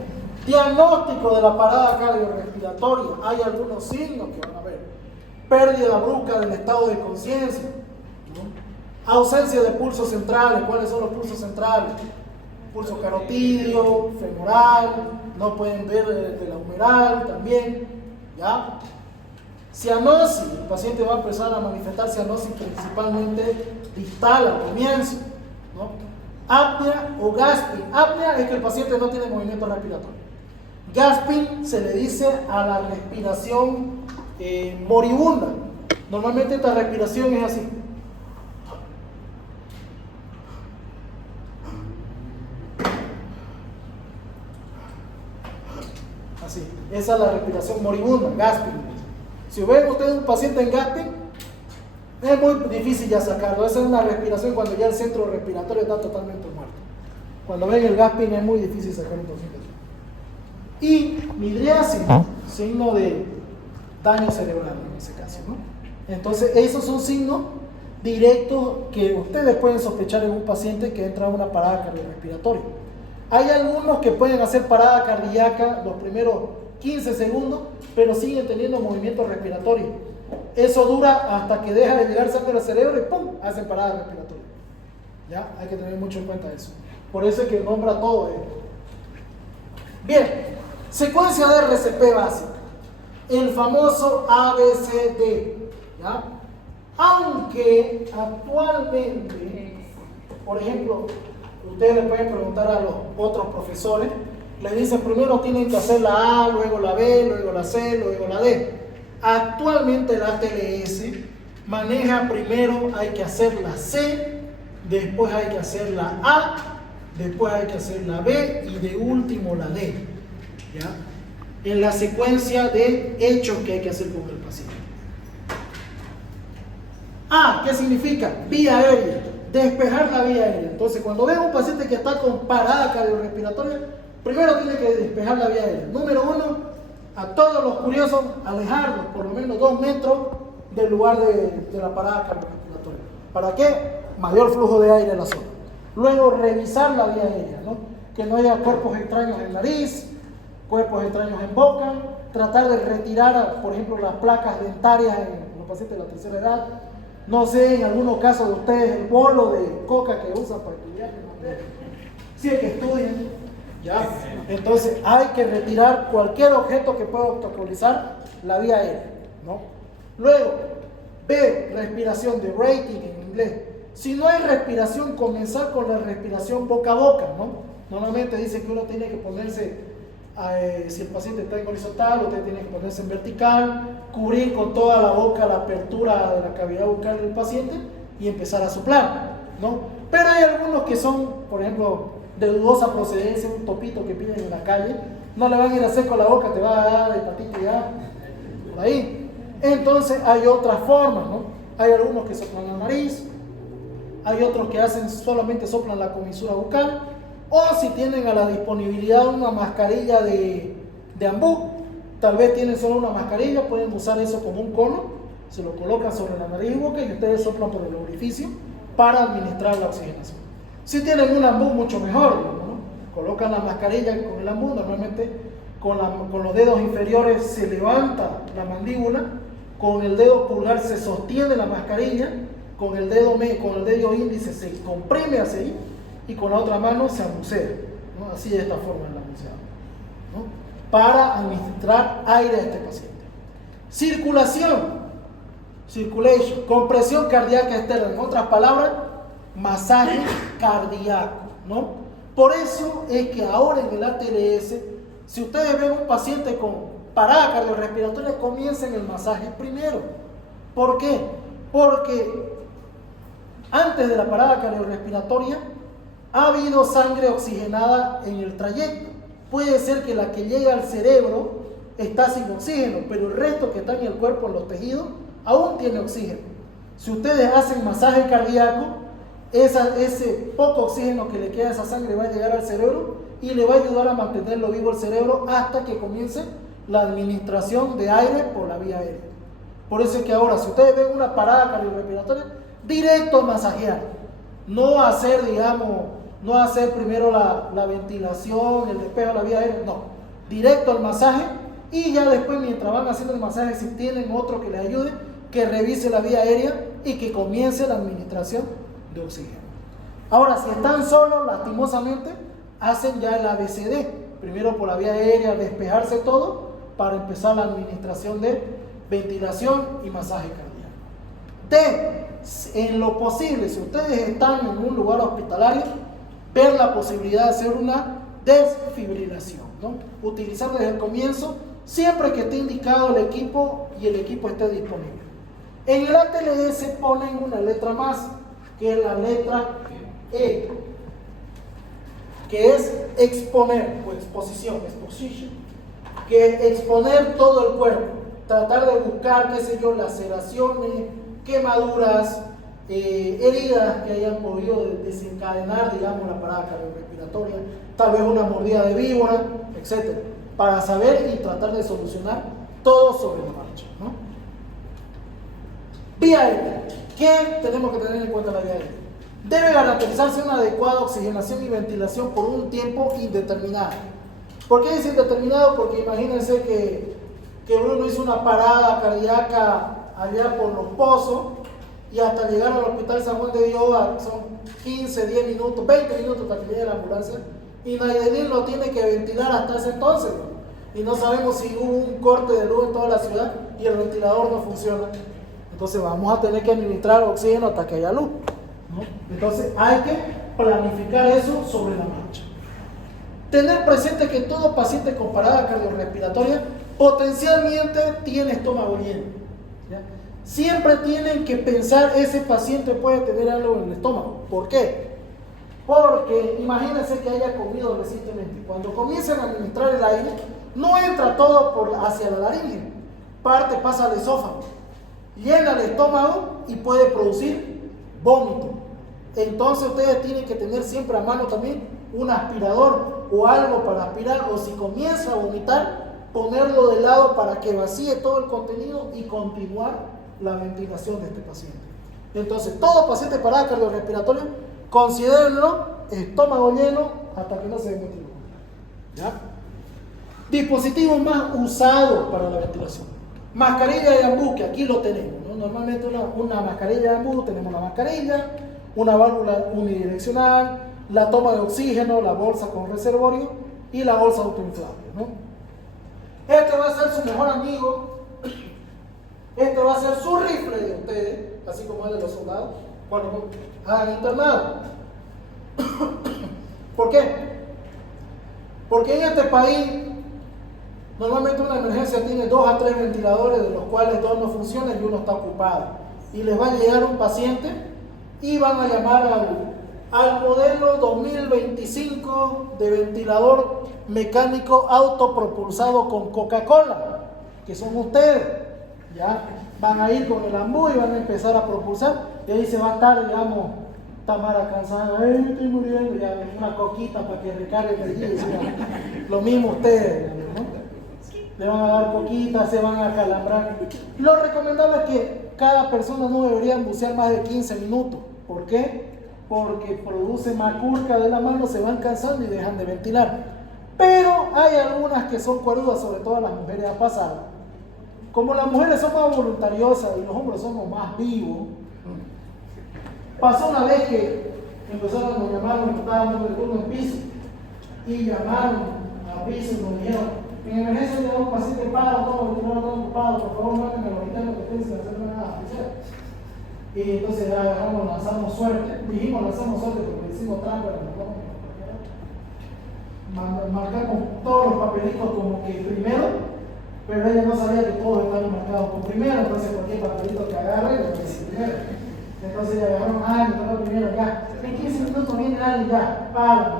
diagnóstico de la parada cardiorrespiratoria. Hay algunos signos que van a ver. Pérdida brusca del estado de conciencia, ¿no? Ausencia de pulsos centrales. ¿Cuáles son los pulsos centrales? Pulso carotidio, femoral, no pueden ver de la humeral también, ¿ya? Cianosis, el paciente va a empezar a manifestar cianosis principalmente distal al comienzo, ¿no? Apnea o gasping. Apnea es que el paciente no tiene movimiento respiratorio. Gasping se le dice a la respiración moribunda. Normalmente esta respiración es así. Así, esa es la respiración moribunda, gasping. Si ven ustedes un paciente en gasping, es muy difícil ya sacarlo. Esa es una respiración cuando ya el centro respiratorio está totalmente muerto. Cuando ven el gasping es muy difícil sacar un paciente. Y midriasis, signo de daño cerebral en ese caso, ¿no? Entonces, esos son signos directos que ustedes pueden sospechar en un paciente que entra a una parada cardiorrespiratoria. Hay algunos que pueden hacer parada cardíaca los primeros 15 segundos, pero siguen teniendo movimiento respiratorio. Eso dura hasta que deja de llegar sangre al cerebro y ¡pum!, hacen parada respiratoria. ¿Ya? Hay que tener mucho en cuenta eso. Por eso es que nombra todo esto. Bien, secuencia de RCP básica. El famoso ABCD. ¿Ya? Aunque actualmente, por ejemplo, ustedes le pueden preguntar a los otros profesores, le dicen primero tienen que hacer la A, luego la B, luego la C, luego la D. Actualmente la ATLS maneja primero hay que hacer la C, después hay que hacer la A, después hay que hacer la B y de último la D. ¿Ya? En la secuencia de hechos que hay que hacer con el paciente. A, ¿qué significa? Vía aérea. Despejar la vía aérea. Entonces, cuando veo un paciente que está con parada cardiorrespiratoria, primero tiene que despejar la vía aérea. Número 1, a todos los curiosos, alejarlos por lo menos 2 metros del lugar de la parada cardiorrespiratoria. ¿Para qué? Mayor flujo de aire en la zona. Luego, revisar la vía aérea, ¿no? Que no haya cuerpos extraños en nariz, cuerpos extraños en boca. Tratar de retirar, por ejemplo, las placas dentarias en los pacientes de la tercera edad. No sé, en algunos casos de ustedes, el bolo de coca que usan para estudiar. Si es que estudian, ¿ya? Entonces hay que retirar cualquier objeto que pueda obstaculizar la vía aérea, ¿no? Luego, B, respiración de rating en inglés. Si no hay respiración, comenzar con la respiración boca a boca, ¿no? Normalmente dicen que uno tiene que ponerse, si el paciente está en horizontal, usted tiene que ponerse en vertical, cubrir con toda la boca la apertura de la cavidad bucal del paciente y empezar a soplar, ¿no? Pero hay algunos que son, por ejemplo, de dudosa procedencia, un topito que piden en la calle, no le van a ir a hacer con la boca, te va a dar hepatitis A, por ahí. Entonces hay otras formas, ¿no? Hay algunos que soplan la nariz, hay otros que solamente soplan la comisura bucal, o si tienen a la disponibilidad una mascarilla de ambú, Tal vez tienen solo una mascarilla, pueden usar eso como un cono, se lo colocan sobre la nariz y boca y ustedes soplan por el orificio para administrar la oxigenación. Si tienen un ambú, mucho mejor, ¿no? Colocan la mascarilla con el ambú, normalmente con los dedos inferiores se levanta la mandíbula, con el dedo pulgar se sostiene la mascarilla, con el dedo índice se comprime hacia ahí y con la otra mano se amucea, ¿no? Así de esta forma en la amuceada, ¿no? Para administrar aire a este paciente. Circulation, compresión cardíaca externa, en otras palabras, masaje cardíaco, ¿no? Por eso es que ahora en el ATLS, si ustedes ven un paciente con parada cardiorrespiratoria, comiencen el masaje primero. ¿Por qué? Porque antes de la parada cardiorrespiratoria ha habido sangre oxigenada en el trayecto. Puede ser que la que llega al cerebro está sin oxígeno, pero el resto que está en el cuerpo, en los tejidos, aún tiene oxígeno. Si ustedes hacen masaje cardíaco, ese poco oxígeno que le queda a esa sangre va a llegar al cerebro y le va a ayudar a mantenerlo vivo el cerebro hasta que comience la administración de aire por la vía aérea. Por eso es que ahora, si ustedes ven una parada cardiorrespiratoria, directo a masajear. No hacer, no hacer primero la ventilación, el despejo de la vía aérea, no. Directo al masaje y ya después, mientras van haciendo el masaje, si tienen otro que les ayude, que revise la vía aérea y que comience la administración de oxígeno. Ahora, si están solos, lastimosamente, hacen ya el ABCD. Primero por la vía aérea, despejarse todo, para empezar la administración de ventilación y masaje cardíaco. En lo posible, si ustedes están en un lugar hospitalario, ver la posibilidad de hacer una desfibrilación, ¿no? Utilizar desde el comienzo, siempre que esté indicado el equipo y el equipo esté disponible. En el ATLS ponen una letra más, que es la letra E, que es exponer, o exposición, que es exponer todo el cuerpo, tratar de buscar, qué sé yo, laceraciones, quemaduras, heridas que hayan podido desencadenar, digamos, la parada cardiorrespiratoria, tal vez una mordida de víbora, etc. Para saber y tratar de solucionar todo sobre la marcha, ¿no? Vía aérea. ¿Qué tenemos que tener en cuenta la vía aérea? Debe garantizarse una adecuada oxigenación y ventilación por un tiempo indeterminado. ¿Por qué es indeterminado? Porque imagínense que uno hizo una parada cardíaca allá por Los Pozos y hasta llegar al hospital San Juan de Dios son 15, 10 minutos, 20 minutos hasta que llegue la ambulancia y Naidenil lo tiene que ventilar hasta ese entonces, ¿no? Y no sabemos si hubo un corte de luz en toda la ciudad y el ventilador no funciona. Entonces vamos a tener que administrar oxígeno hasta que haya luz, ¿no? Entonces hay que planificar eso sobre la marcha. Tener presente que todo paciente con parada cardiorrespiratoria potencialmente tiene estómago lleno, ¿ya? Siempre tienen que pensar, ese paciente puede tener algo en el estómago. ¿Por qué? Porque imagínense que haya comido recientemente. Cuando comiencen a administrar el aire, no entra todo hacia la laringe, pasa al esófago, llena el estómago y puede producir vómito. Entonces ustedes tienen que tener siempre a mano también un aspirador o algo para aspirar, o si comienza a vomitar, ponerlo de lado para que vacíe todo el contenido y continuar la ventilación de este paciente. Entonces, todo paciente parada cardiorrespiratoria, considérenlo estómago lleno hasta que no se ventile. ¿Ya? Dispositivos más usados para la ventilación. Mascarilla de ambú, que aquí lo tenemos, ¿no? Normalmente una mascarilla de ambú, tenemos la mascarilla, una válvula unidireccional, la toma de oxígeno, la bolsa con reservorio y la bolsa autoinflable, ¿no? Este va a ser su mejor amigo, este va a ser su rifle de ustedes, así como el de los soldados, cuando hagan internado. ¿Por qué? Porque en este país, normalmente una emergencia tiene 2 a 3 ventiladores, de los cuales 2 no funcionan y uno está ocupado. Y les va a llegar un paciente y van a llamar al modelo 2025 de ventilador mecánico autopropulsado con Coca-Cola, que son ustedes. Ya van a ir con el ambú y van a empezar a propulsar, y ahí se va a estar, digamos, Tamara cansada, estoy muriendo, ya una coquita para que recargue el día. Lo mismo ustedes, ¿no? le van a dar coquitas, se van a calambrar. Lo recomendable es que cada persona no debería bucear más de 15 minutos. ¿Por qué? Porque produce macurca de la mano, se van cansando y dejan de ventilar. Pero hay algunas que son cuerudas, sobre todo las mujeres pasadas. Como las mujeres son más voluntariosas y los hombres somos más vivos, pasó una vez que empezaron a llamar, nos estábamos de turno en piso, y llamaron a piso y nos dijeron: en emergencia tenemos un paciente parado, todos los están ocupados, por favor mándenme a los internos que tienen que hacer nada especial. Y entonces agarramos, lanzamos suerte, dijimos lanzamos suerte porque hicimos trampa, marcamos todos los papelitos como que primero, pero ella no sabía que todos estaban marcados con primero, entonces cualquier papelito que agarre le dice primero. Entonces ya agarraron, me tocó primero, ya, en 15 minutos viene alguien, ya, para.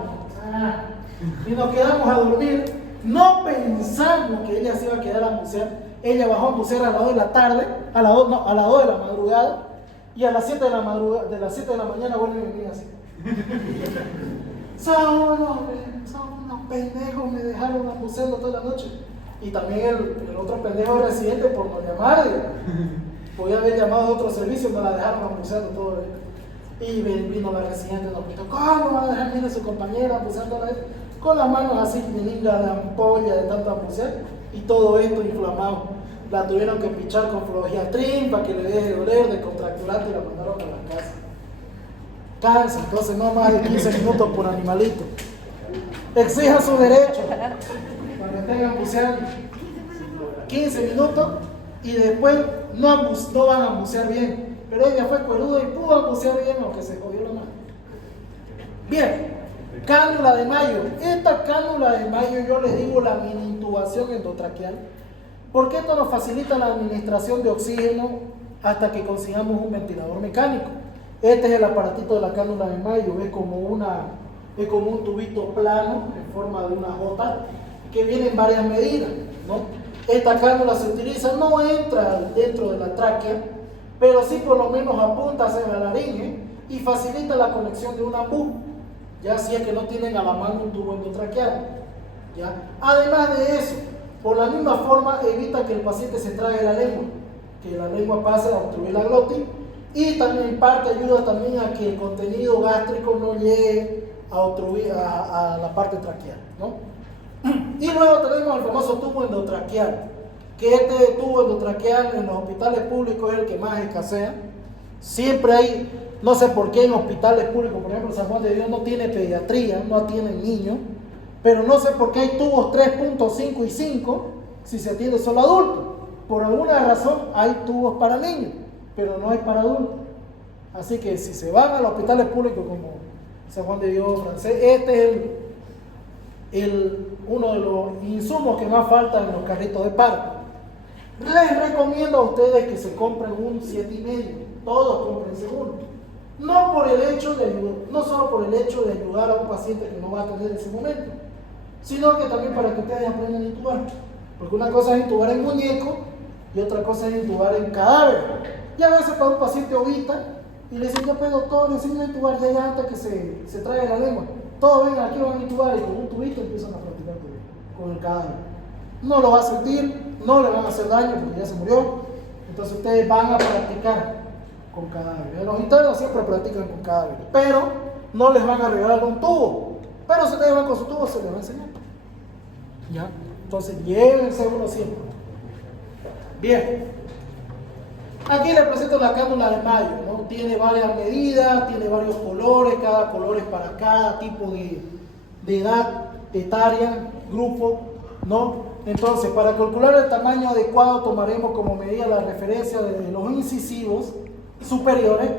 Y nos quedamos a dormir, no pensamos que ella se iba a quedar a bucear. Ella bajó a bucear a las 2 de la tarde, a las 2 de la madrugada, y a las 7 de la mañana vuelve a venir así. Son unos pendejos, me dejaron buceando toda la noche. Y también el otro pendejo residente por no llamar, podía haber llamado a otro servicio, no la dejaron buceando todo. Y vino la residente y nos preguntó: ¿cómo va a dejar bien a su compañera buceando con las manos así, linda de ampolla de tanto bucear? Y todo esto inflamado. La tuvieron que pichar con fluoxiatrin para que le deje de doler, de contracturante, y la mandaron a la casa. Cansa, entonces no más de 15 minutos por animalito. Exijan su derecho para que tengan buceando 15 minutos y después no van a bucear bien. Pero ella fue cueruda y pudo bucear bien, aunque se jodió la mano. Bien, cánula de mayo. Esta cánula de mayo yo les digo la mini intubación endotraqueal, porque esto nos facilita la administración de oxígeno hasta que consigamos un ventilador mecánico. Este es el aparatito de la cánula de mayo, es como un tubito plano en forma de una J que viene en varias medidas, ¿no? Esta cánula se utiliza, no entra dentro de la tráquea, pero sí por lo menos apunta hacia la laringe y facilita la conexión de un ambú, ya si es que no tienen a la mano un tubo endotraqueal, ¿ya? Además de eso, por la misma forma evita que el paciente se trague la lengua, que la lengua pase a obstruir la glotis, y también en parte ayuda también a que el contenido gástrico no llegue a obstruir a la parte traqueal, ¿no? Y luego tenemos el famoso tubo endotraqueal, que este tubo endotraqueal en los hospitales públicos es el que más escasea. Siempre hay, no sé por qué en hospitales públicos, por ejemplo San Juan de Dios no tiene pediatría, no atienden niños, pero no sé por qué hay tubos 3.5 y 5 si se atiende solo adultos. Por alguna razón hay tubos para niños, pero no hay para adultos. Así que si se van a los hospitales públicos como San Juan de Dios, Francés, este es uno de los insumos que más faltan en los carritos de parto. Les recomiendo a ustedes que se compren un 7,5, todos comprense uno. No solo por el hecho de ayudar a un paciente que no va a tener en ese momento, sino que también para que ustedes aprendan a intubar. Porque una cosa es intubar en muñeco y otra cosa es intubar en cadáver. Y a veces para un paciente ovita y le dicen: ya pues doctor, necesito intubar ya antes que se traiga la lengua. Todos ven, aquí van a intubar, y con un tubito empiezan a practicar con el cadáver. No lo va a sentir, no le van a hacer daño porque ya se murió. Entonces ustedes van a practicar con cadáveres. Los internos siempre practican con cadáveres, pero no les van a regalar un tubo. Pero si ustedes van con su tubo, se les va a enseñar. ¿Ya? Entonces llévense uno siempre. Bien. Aquí les presento la cánula de mayo, ¿no? Tiene varias medidas, tiene varios colores, cada color es para cada tipo de edad etaria, grupo, ¿no? Entonces, para calcular el tamaño adecuado tomaremos como medida la referencia de los incisivos inferiores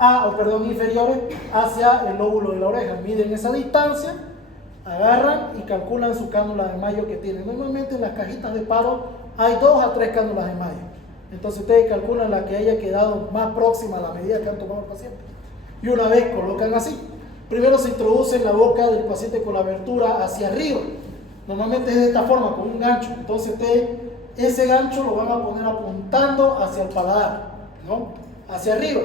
hacia el lóbulo de la oreja. Miden esa distancia, agarran y calculan su cánula de mayo que tienen. Normalmente en las cajitas de paro hay 2 a 3 cánulas de mayo. Entonces ustedes calculan la que haya quedado más próxima a la medida que han tomado el paciente. Y una vez colocan así. Primero se introduce en la boca del paciente con la abertura hacia arriba. Normalmente es de esta forma, con un gancho. Entonces ustedes ese gancho lo van a poner apuntando hacia el paladar, ¿no? Hacia arriba.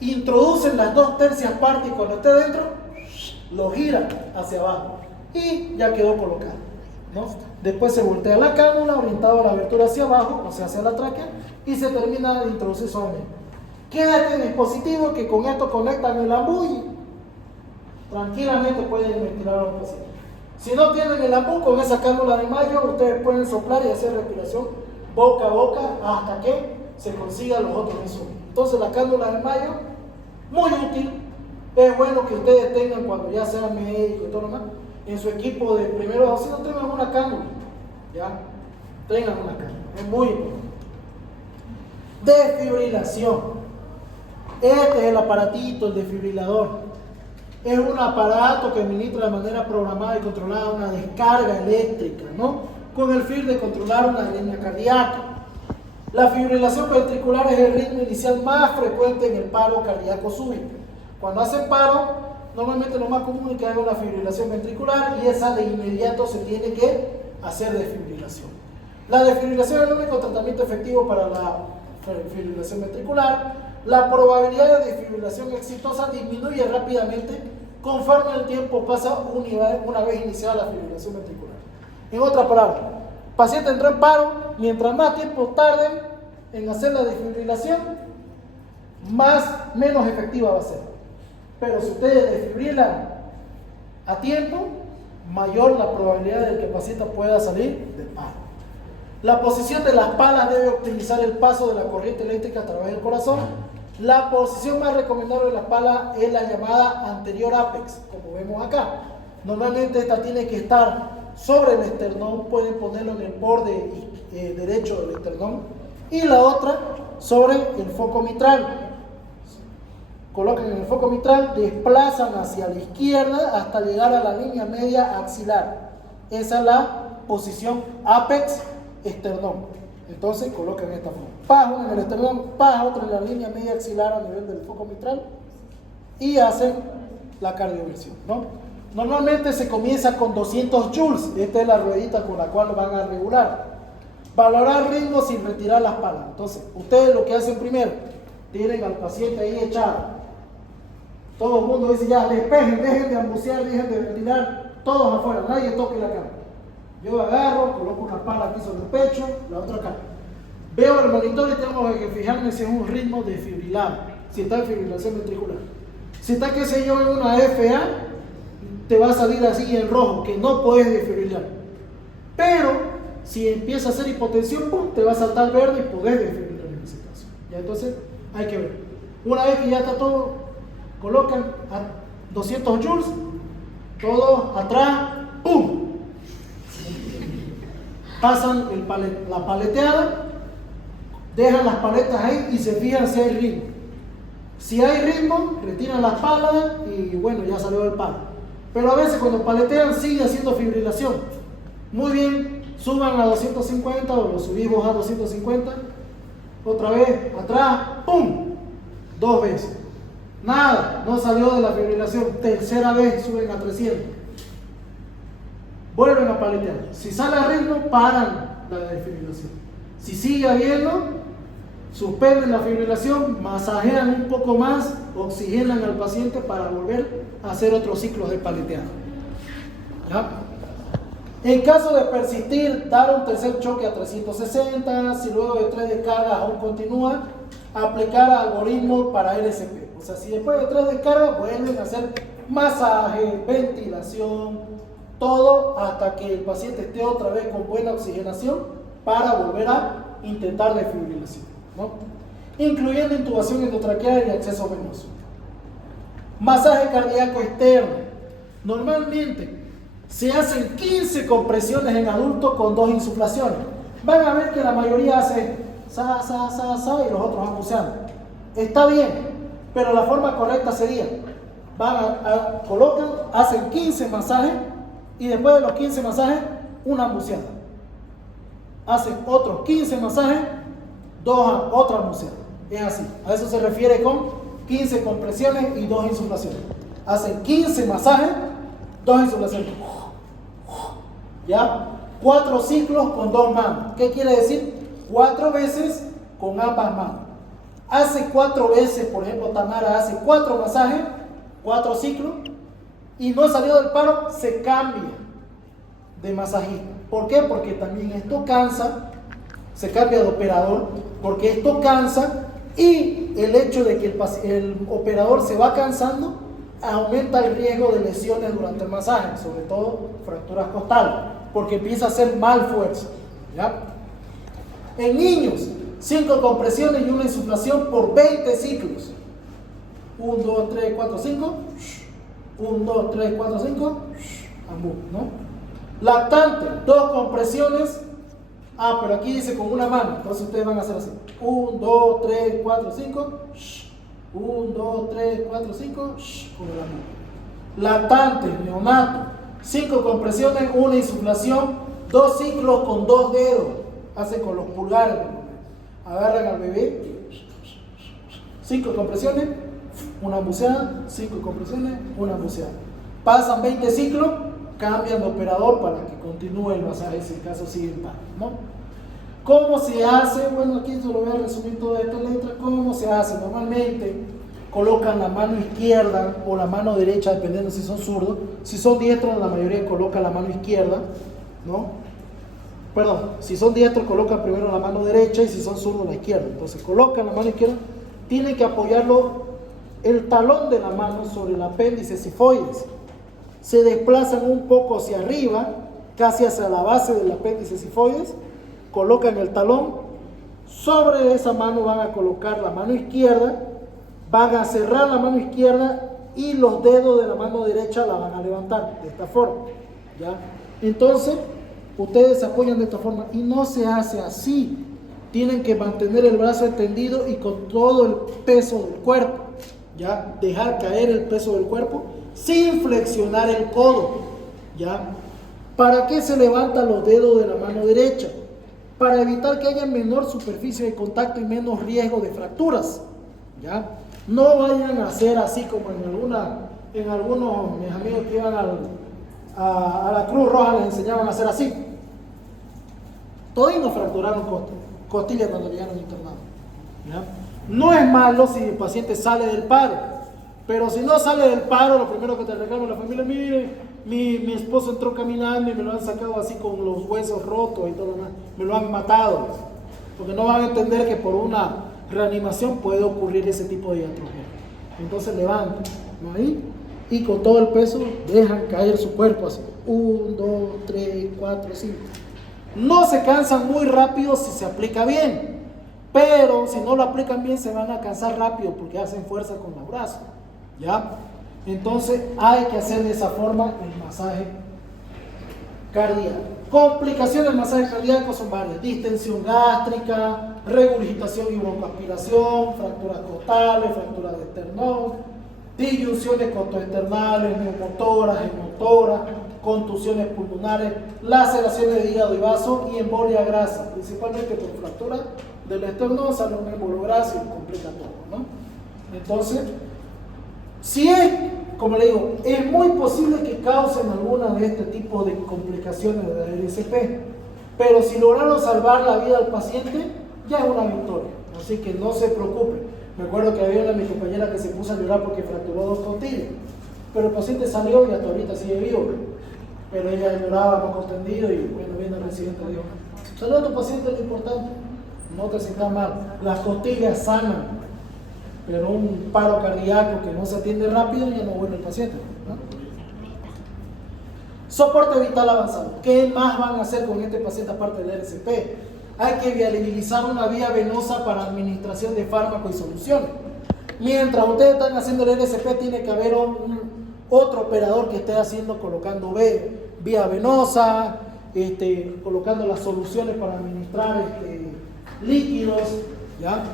Introducen las 2/3 partes y cuando esté dentro, lo giran hacia abajo. Y ya quedó colocado. ¿no? Después se voltea la cánula orientada a la abertura hacia abajo, o sea, hacia la tráquea, y se termina de introducir suavemente. Queda este dispositivo que con esto conectan el ambú y tranquilamente pueden ventilar a los pacientes. Si no tienen el ambú, con esa cánula de mayo, ustedes pueden soplar y hacer respiración boca a boca hasta que se consigan los otros insumos. Entonces la cánula de mayo, muy útil. Es bueno que ustedes tengan, cuando ya sean médicos y todo lo demás, en su equipo de primeros auxilios tengan una cánula. ¿Ya? Tengan una cánula. Es muy importante. Desfibrilación. Este es el aparatito, el desfibrilador. Es un aparato que administra de manera programada y controlada una descarga eléctrica, ¿no? Con el fin de controlar una arritmia cardíaca. La fibrilación ventricular es el ritmo inicial más frecuente en el paro cardíaco súbito. Cuando hacen paro, normalmente lo más común es que haga una fibrilación ventricular y esa de inmediato se tiene que hacer desfibrilación. La desfibrilación es el único tratamiento efectivo para la fibrilación ventricular. La probabilidad de desfibrilación exitosa disminuye rápidamente conforme el tiempo pasa una vez iniciada la fibrilación ventricular. En otras palabras, el paciente entró en paro, mientras más tiempo tarden en hacer la desfibrilación, menos efectiva va a ser. Pero si ustedes desfibrilan a tiempo, mayor la probabilidad de que el paciente pueda salir del paro. La posición de las palas debe optimizar el paso de la corriente eléctrica a través del corazón. La posición más recomendable de las palas es la llamada anterior apex, como vemos acá. Normalmente esta tiene que estar sobre el esternón, pueden ponerlo en el borde derecho del esternón, y la otra sobre el foco mitral. Colocan en el foco mitral, desplazan hacia la izquierda hasta llegar a la línea media axilar. Esa es la posición apex esternón. Entonces colocan esta forma. Paz una en el esternón, paz otra en la línea media axilar a nivel del foco mitral y hacen la cardioversión, ¿no? Normalmente se comienza con 200 joules. Esta es la ruedita con la cual van a regular. Valorar ritmo sin retirar las palas. Entonces, ustedes lo que hacen primero, tienen al paciente ahí echado. Todo el mundo dice ya, despejen, dejen de ambucear, dejen de ventilar, todos afuera, nadie toque la cama. Yo agarro, coloco una pala aquí sobre el pecho, la otra acá. Veo el monitor y tengo que fijarme si es un ritmo desfibrilado, si está en fibrilación ventricular. Si está, qué sé yo, en una FA, te va a salir así en rojo, que no puedes desfibrilar. Pero, si empieza a hacer hipotensión, ¡pum!, te va a saltar verde y podés desfibrilar en ese caso. Ya, entonces, hay que ver. Una vez que ya está todo, colocan a 200 joules, todo atrás, ¡pum!, pasan la paleteada, dejan las paletas ahí y se fijan si hay ritmo. Si hay ritmo, retiran las palas y bueno, ya salió el palo. Pero a veces cuando paletean sigue haciendo fibrilación. Muy bien, suban a 250 o lo subimos a 250. Otra vez, atrás, ¡pum!, 2 veces. Nada, no salió de la fibrilación. Tercera vez suben a 300. Vuelven a paletear. Si sale a ritmo, paran la desfibrilación. Si sigue habiendo, suspenden la fibrilación, masajean un poco más, oxigenan al paciente para volver a hacer otros ciclos de paleteado. ¿Ya? En caso de persistir, dar un tercer choque a 360, si luego de 3 descargas aún continúa, aplicar algoritmo para LSP. O sea, si después de 3 descargas vuelven a hacer masaje, ventilación, todo hasta que el paciente esté otra vez con buena oxigenación para volver a intentar desfibrilación, ¿no? Incluyendo intubación endotraqueal y acceso venoso. Masaje cardíaco externo. Normalmente se hacen 15 compresiones en adultos con 2 insuflaciones. Van a ver que la mayoría hace sa, sa, sa, sa y los otros van buceando. Está bien, pero la forma correcta sería, colocan, hacen 15 masajes y después de los 15 masajes, una buceada. Hacen otros 15 masajes, otra buceada. Es así. A eso se refiere con 15 compresiones y 2 insuflaciones. Hacen 15 masajes, 2 insuflaciones. ¿Ya? 4 ciclos con 2 manos. ¿Qué quiere decir? 4 veces con ambas manos. Hace 4 veces, por ejemplo, Tamara hace 4 masajes, 4 ciclos, y no salió del paro, se cambia de masajista. ¿Por qué? Porque también esto cansa, se cambia de operador, porque esto cansa y el hecho de que el operador se va cansando aumenta el riesgo de lesiones durante el masaje, sobre todo fracturas costales, porque empieza a hacer mal fuerza, ¿ya? En niños, 5 compresiones y una insuflación por 20 ciclos. 1, 2, 3, 4, 5. 1, 2, 3, 4, 5. ¿No? Lactante, 2 compresiones. Pero aquí dice con una mano, entonces ustedes van a hacer así. 1, 2, 3, 4, 5. 1, 2, 3, 4, 5. Con la mano. Lactante, neonato, 5 compresiones, una insuflación, 2 ciclos con 2 dedos. Hacen con los pulgares. Agarran al bebé, 5 compresiones, una buceada, 5 compresiones, una buceada. Pasan 20 ciclos, cambian de operador para que continúe el masaje, si el caso sigue en paro, ¿no? ¿Cómo se hace? Bueno, aquí se lo voy a resumir toda esta letra. ¿Cómo se hace? Normalmente colocan la mano izquierda o la mano derecha, dependiendo si son zurdos. Si son diestros, la mayoría coloca la mano izquierda, ¿no? Perdón, si son diestros colocan primero la mano derecha y si son zurdos la izquierda. Entonces colocan la mano izquierda, tienen que apoyarlo el talón de la mano sobre el apéndice sifoides. Se desplazan un poco hacia arriba, casi hacia la base del apéndice sifoides, colocan el talón, sobre esa mano van a colocar la mano izquierda, van a cerrar la mano izquierda y los dedos de la mano derecha la van a levantar de esta forma, ¿ya? Entonces ustedes se apoyan de esta forma y no se hace así. Tienen que mantener el brazo extendido y con todo el peso del cuerpo, ¿ya? Dejar caer el peso del cuerpo sin flexionar el codo, ¿ya? ¿Para qué se levantan los dedos de la mano derecha? Para evitar que haya menor superficie de contacto y menos riesgo de fracturas, ¿ya? No vayan a hacer así como en algunos mis amigos que iban a la Cruz Roja les enseñaban a hacer así. Todos nos fracturaron costillas cuando llegaron internados, ¿ya? No es malo si el paciente sale del paro, pero si no sale del paro, lo primero que te reclama la familia, mire, mi esposo entró caminando y me lo han sacado así con los huesos rotos y todo lo demás, me lo han matado, porque no van a entender que por una reanimación puede ocurrir ese tipo de diatrofia. Entonces levantan, ¿no? Ahí, y con todo el peso dejan caer su cuerpo así, 1, 2, 3, 4, 5. No se cansan muy rápido si se aplica bien, pero si no lo aplican bien se van a cansar rápido porque hacen fuerza con los brazos, ¿ya? Entonces hay que hacer de esa forma el masaje cardíaco. Complicaciones del masaje cardíaco son varias: distensión gástrica, regurgitación y broncoaspiración, fracturas costales, fracturas de esternón, disyunciones costoesternales, neumotoras, hemotoras, contusiones pulmonares, laceraciones de hígado y vaso y embolia grasa, principalmente por fractura del esternón, sale un embolo graso y complica todo, ¿no? Entonces, si es, como le digo, es muy posible que causen alguna de este tipo de complicaciones de la RSP, pero si lograron salvar la vida al paciente, ya es una victoria, así que no se preocupe. Me acuerdo que había una de mis compañeras que se puso a llorar porque fracturó 2 costillas, pero el paciente salió y hasta ahorita sigue vivo, pero ella lloraba más contendido y bueno, viene el residente y dijo, salud a tu paciente, es lo importante, no te sientas mal, las costillas sanan, pero un paro cardíaco que no se atiende rápido ya no vuelve el paciente, ¿no? Soporte vital avanzado. ¿Qué más van a hacer con este paciente aparte del RCP? Hay que viabilizar una vía venosa para administración de fármacos y soluciones. Mientras ustedes están haciendo el RCP, tiene que haber otro operador que esté colocando vía venosa, colocando las soluciones para administrar líquidos, ¿ya?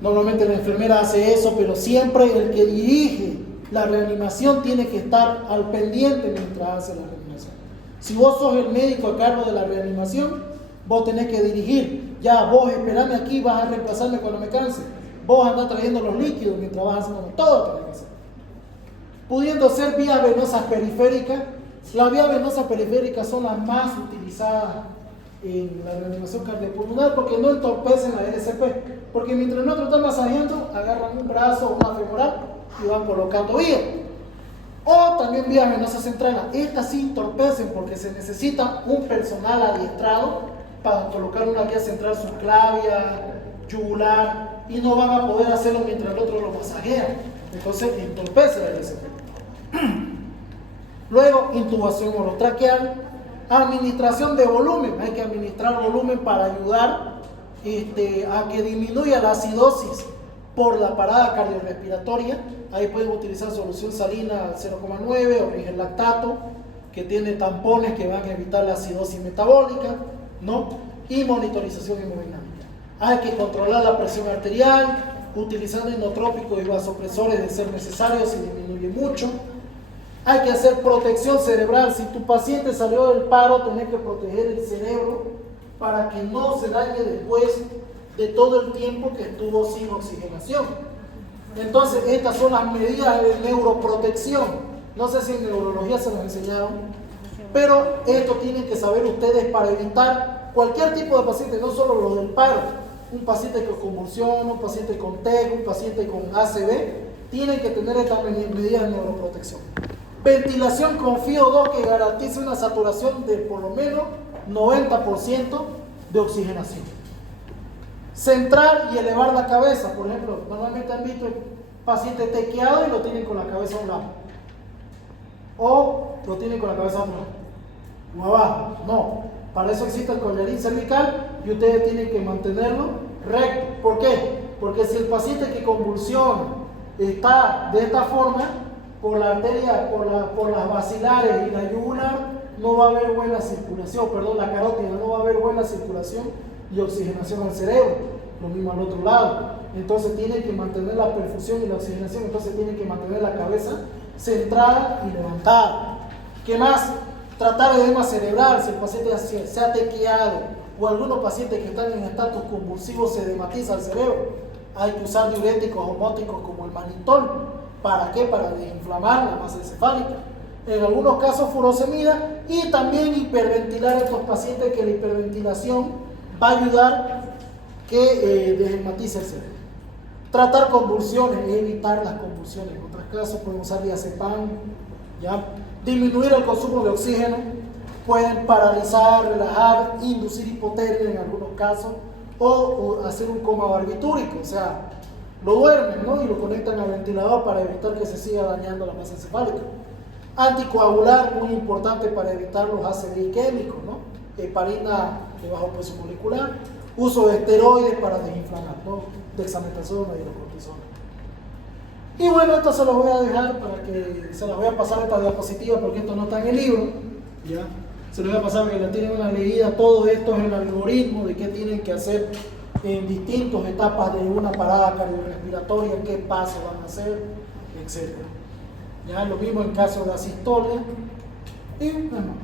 Normalmente la enfermera hace eso, pero siempre el que dirige la reanimación tiene que estar al pendiente mientras hace la reanimación. Si vos sos el médico a cargo de la reanimación, vos tenés que dirigir. Ya, vos esperame aquí, vas a reemplazarme cuando me canse. Vos andás trayendo los líquidos mientras vas haciendo todo, tenés que hacer. Pudiendo ser vías venosas periféricas. Las vías venosas periféricas son las más utilizadas en la reanimación cardiopulmonar porque no entorpecen la RCP. Porque mientras el otro está masajeando, agarran un brazo o una femoral y van colocando vía. O también vías venosas centrales. Estas sí entorpecen porque se necesita un personal adiestrado para colocar una vía central subclavia, yugular, y no van a poder hacerlo mientras el otro lo masajea. Entonces entorpece la RCP. Luego, intubación orotraqueal, administración de volumen. Hay que administrar volumen para ayudar a que disminuya la acidosis por la parada cardiorrespiratoria. Ahí pueden utilizar solución salina al 0,9 o rigel lactato, que tiene tampones que van a evitar la acidosis metabólica, ¿no? Y monitorización hemodinámica. Hay que controlar la presión arterial, utilizando inotrópicos y vasopresores de ser necesario si disminuye mucho. Hay que hacer protección cerebral. Si tu paciente salió del paro, tenés que proteger el cerebro para que no se dañe después de todo el tiempo que estuvo sin oxigenación. Entonces, estas son las medidas de neuroprotección. No sé si en neurología se nos enseñaron, pero esto tienen que saber ustedes para evitar cualquier tipo de paciente, no solo los del paro. Un paciente con convulsión, un paciente con TEC, un paciente con ACV, tienen que tener estas medidas de neuroprotección. Ventilación con FiO2 que garantice una saturación de por lo menos 90% de oxigenación. Centrar y elevar la cabeza. Por ejemplo, normalmente han visto el paciente tequeado y lo tienen con la cabeza a un lado. O lo tienen con la cabeza a un lado. O abajo. No. Para eso existe el collarín cervical y ustedes tienen que mantenerlo recto. ¿Por qué? Porque si el paciente que convulsiona está de esta forma, por la arteria, por las vacilares y la yugular, no va a haber buena circulación, perdón, la carótida, no va a haber buena circulación y oxigenación al cerebro, lo mismo al otro lado. Entonces tienen que mantener la perfusión y la oxigenación, entonces tienen que mantener la cabeza centrada y levantada. ¿Qué más? Tratar edema cerebral, si el paciente se ha tequeado o algunos pacientes que están en estatus convulsivo se edematiza el cerebro, hay que usar diuréticos osmóticos como el manitol. ¿Para qué? Para desinflamar la masa encefálica. En algunos casos furosemida y también hiperventilar a estos pacientes, que la hiperventilación va a ayudar que desmatice el cerebro. Tratar convulsiones, evitar las convulsiones. En otros casos pueden usar diazepam, ¿ya? Disminuir el consumo de oxígeno, pueden paralizar, relajar, inducir hipotermia en algunos casos, o hacer un coma barbitúrico, o sea, lo duermen, ¿no? Y lo conectan al ventilador para evitar que se siga dañando la masa encefálica. Anticoagular, muy importante para evitar los ACV isquémicos, ¿no? Heparina de bajo peso molecular. Uso de esteroides para desinflamar, ¿no? Dexametasona y hidrocortisona. Y bueno, esto se los voy a dejar para que se las voy a pasar esta diapositiva porque esto no está en el libro, ¿ya? Se los voy a pasar para que la tienen una leída. Todo esto es el algoritmo de qué tienen que hacer en distintas etapas de una parada cardiorrespiratoria, qué pasos van a hacer, etc. Ya lo mismo en caso de asistolia y bueno,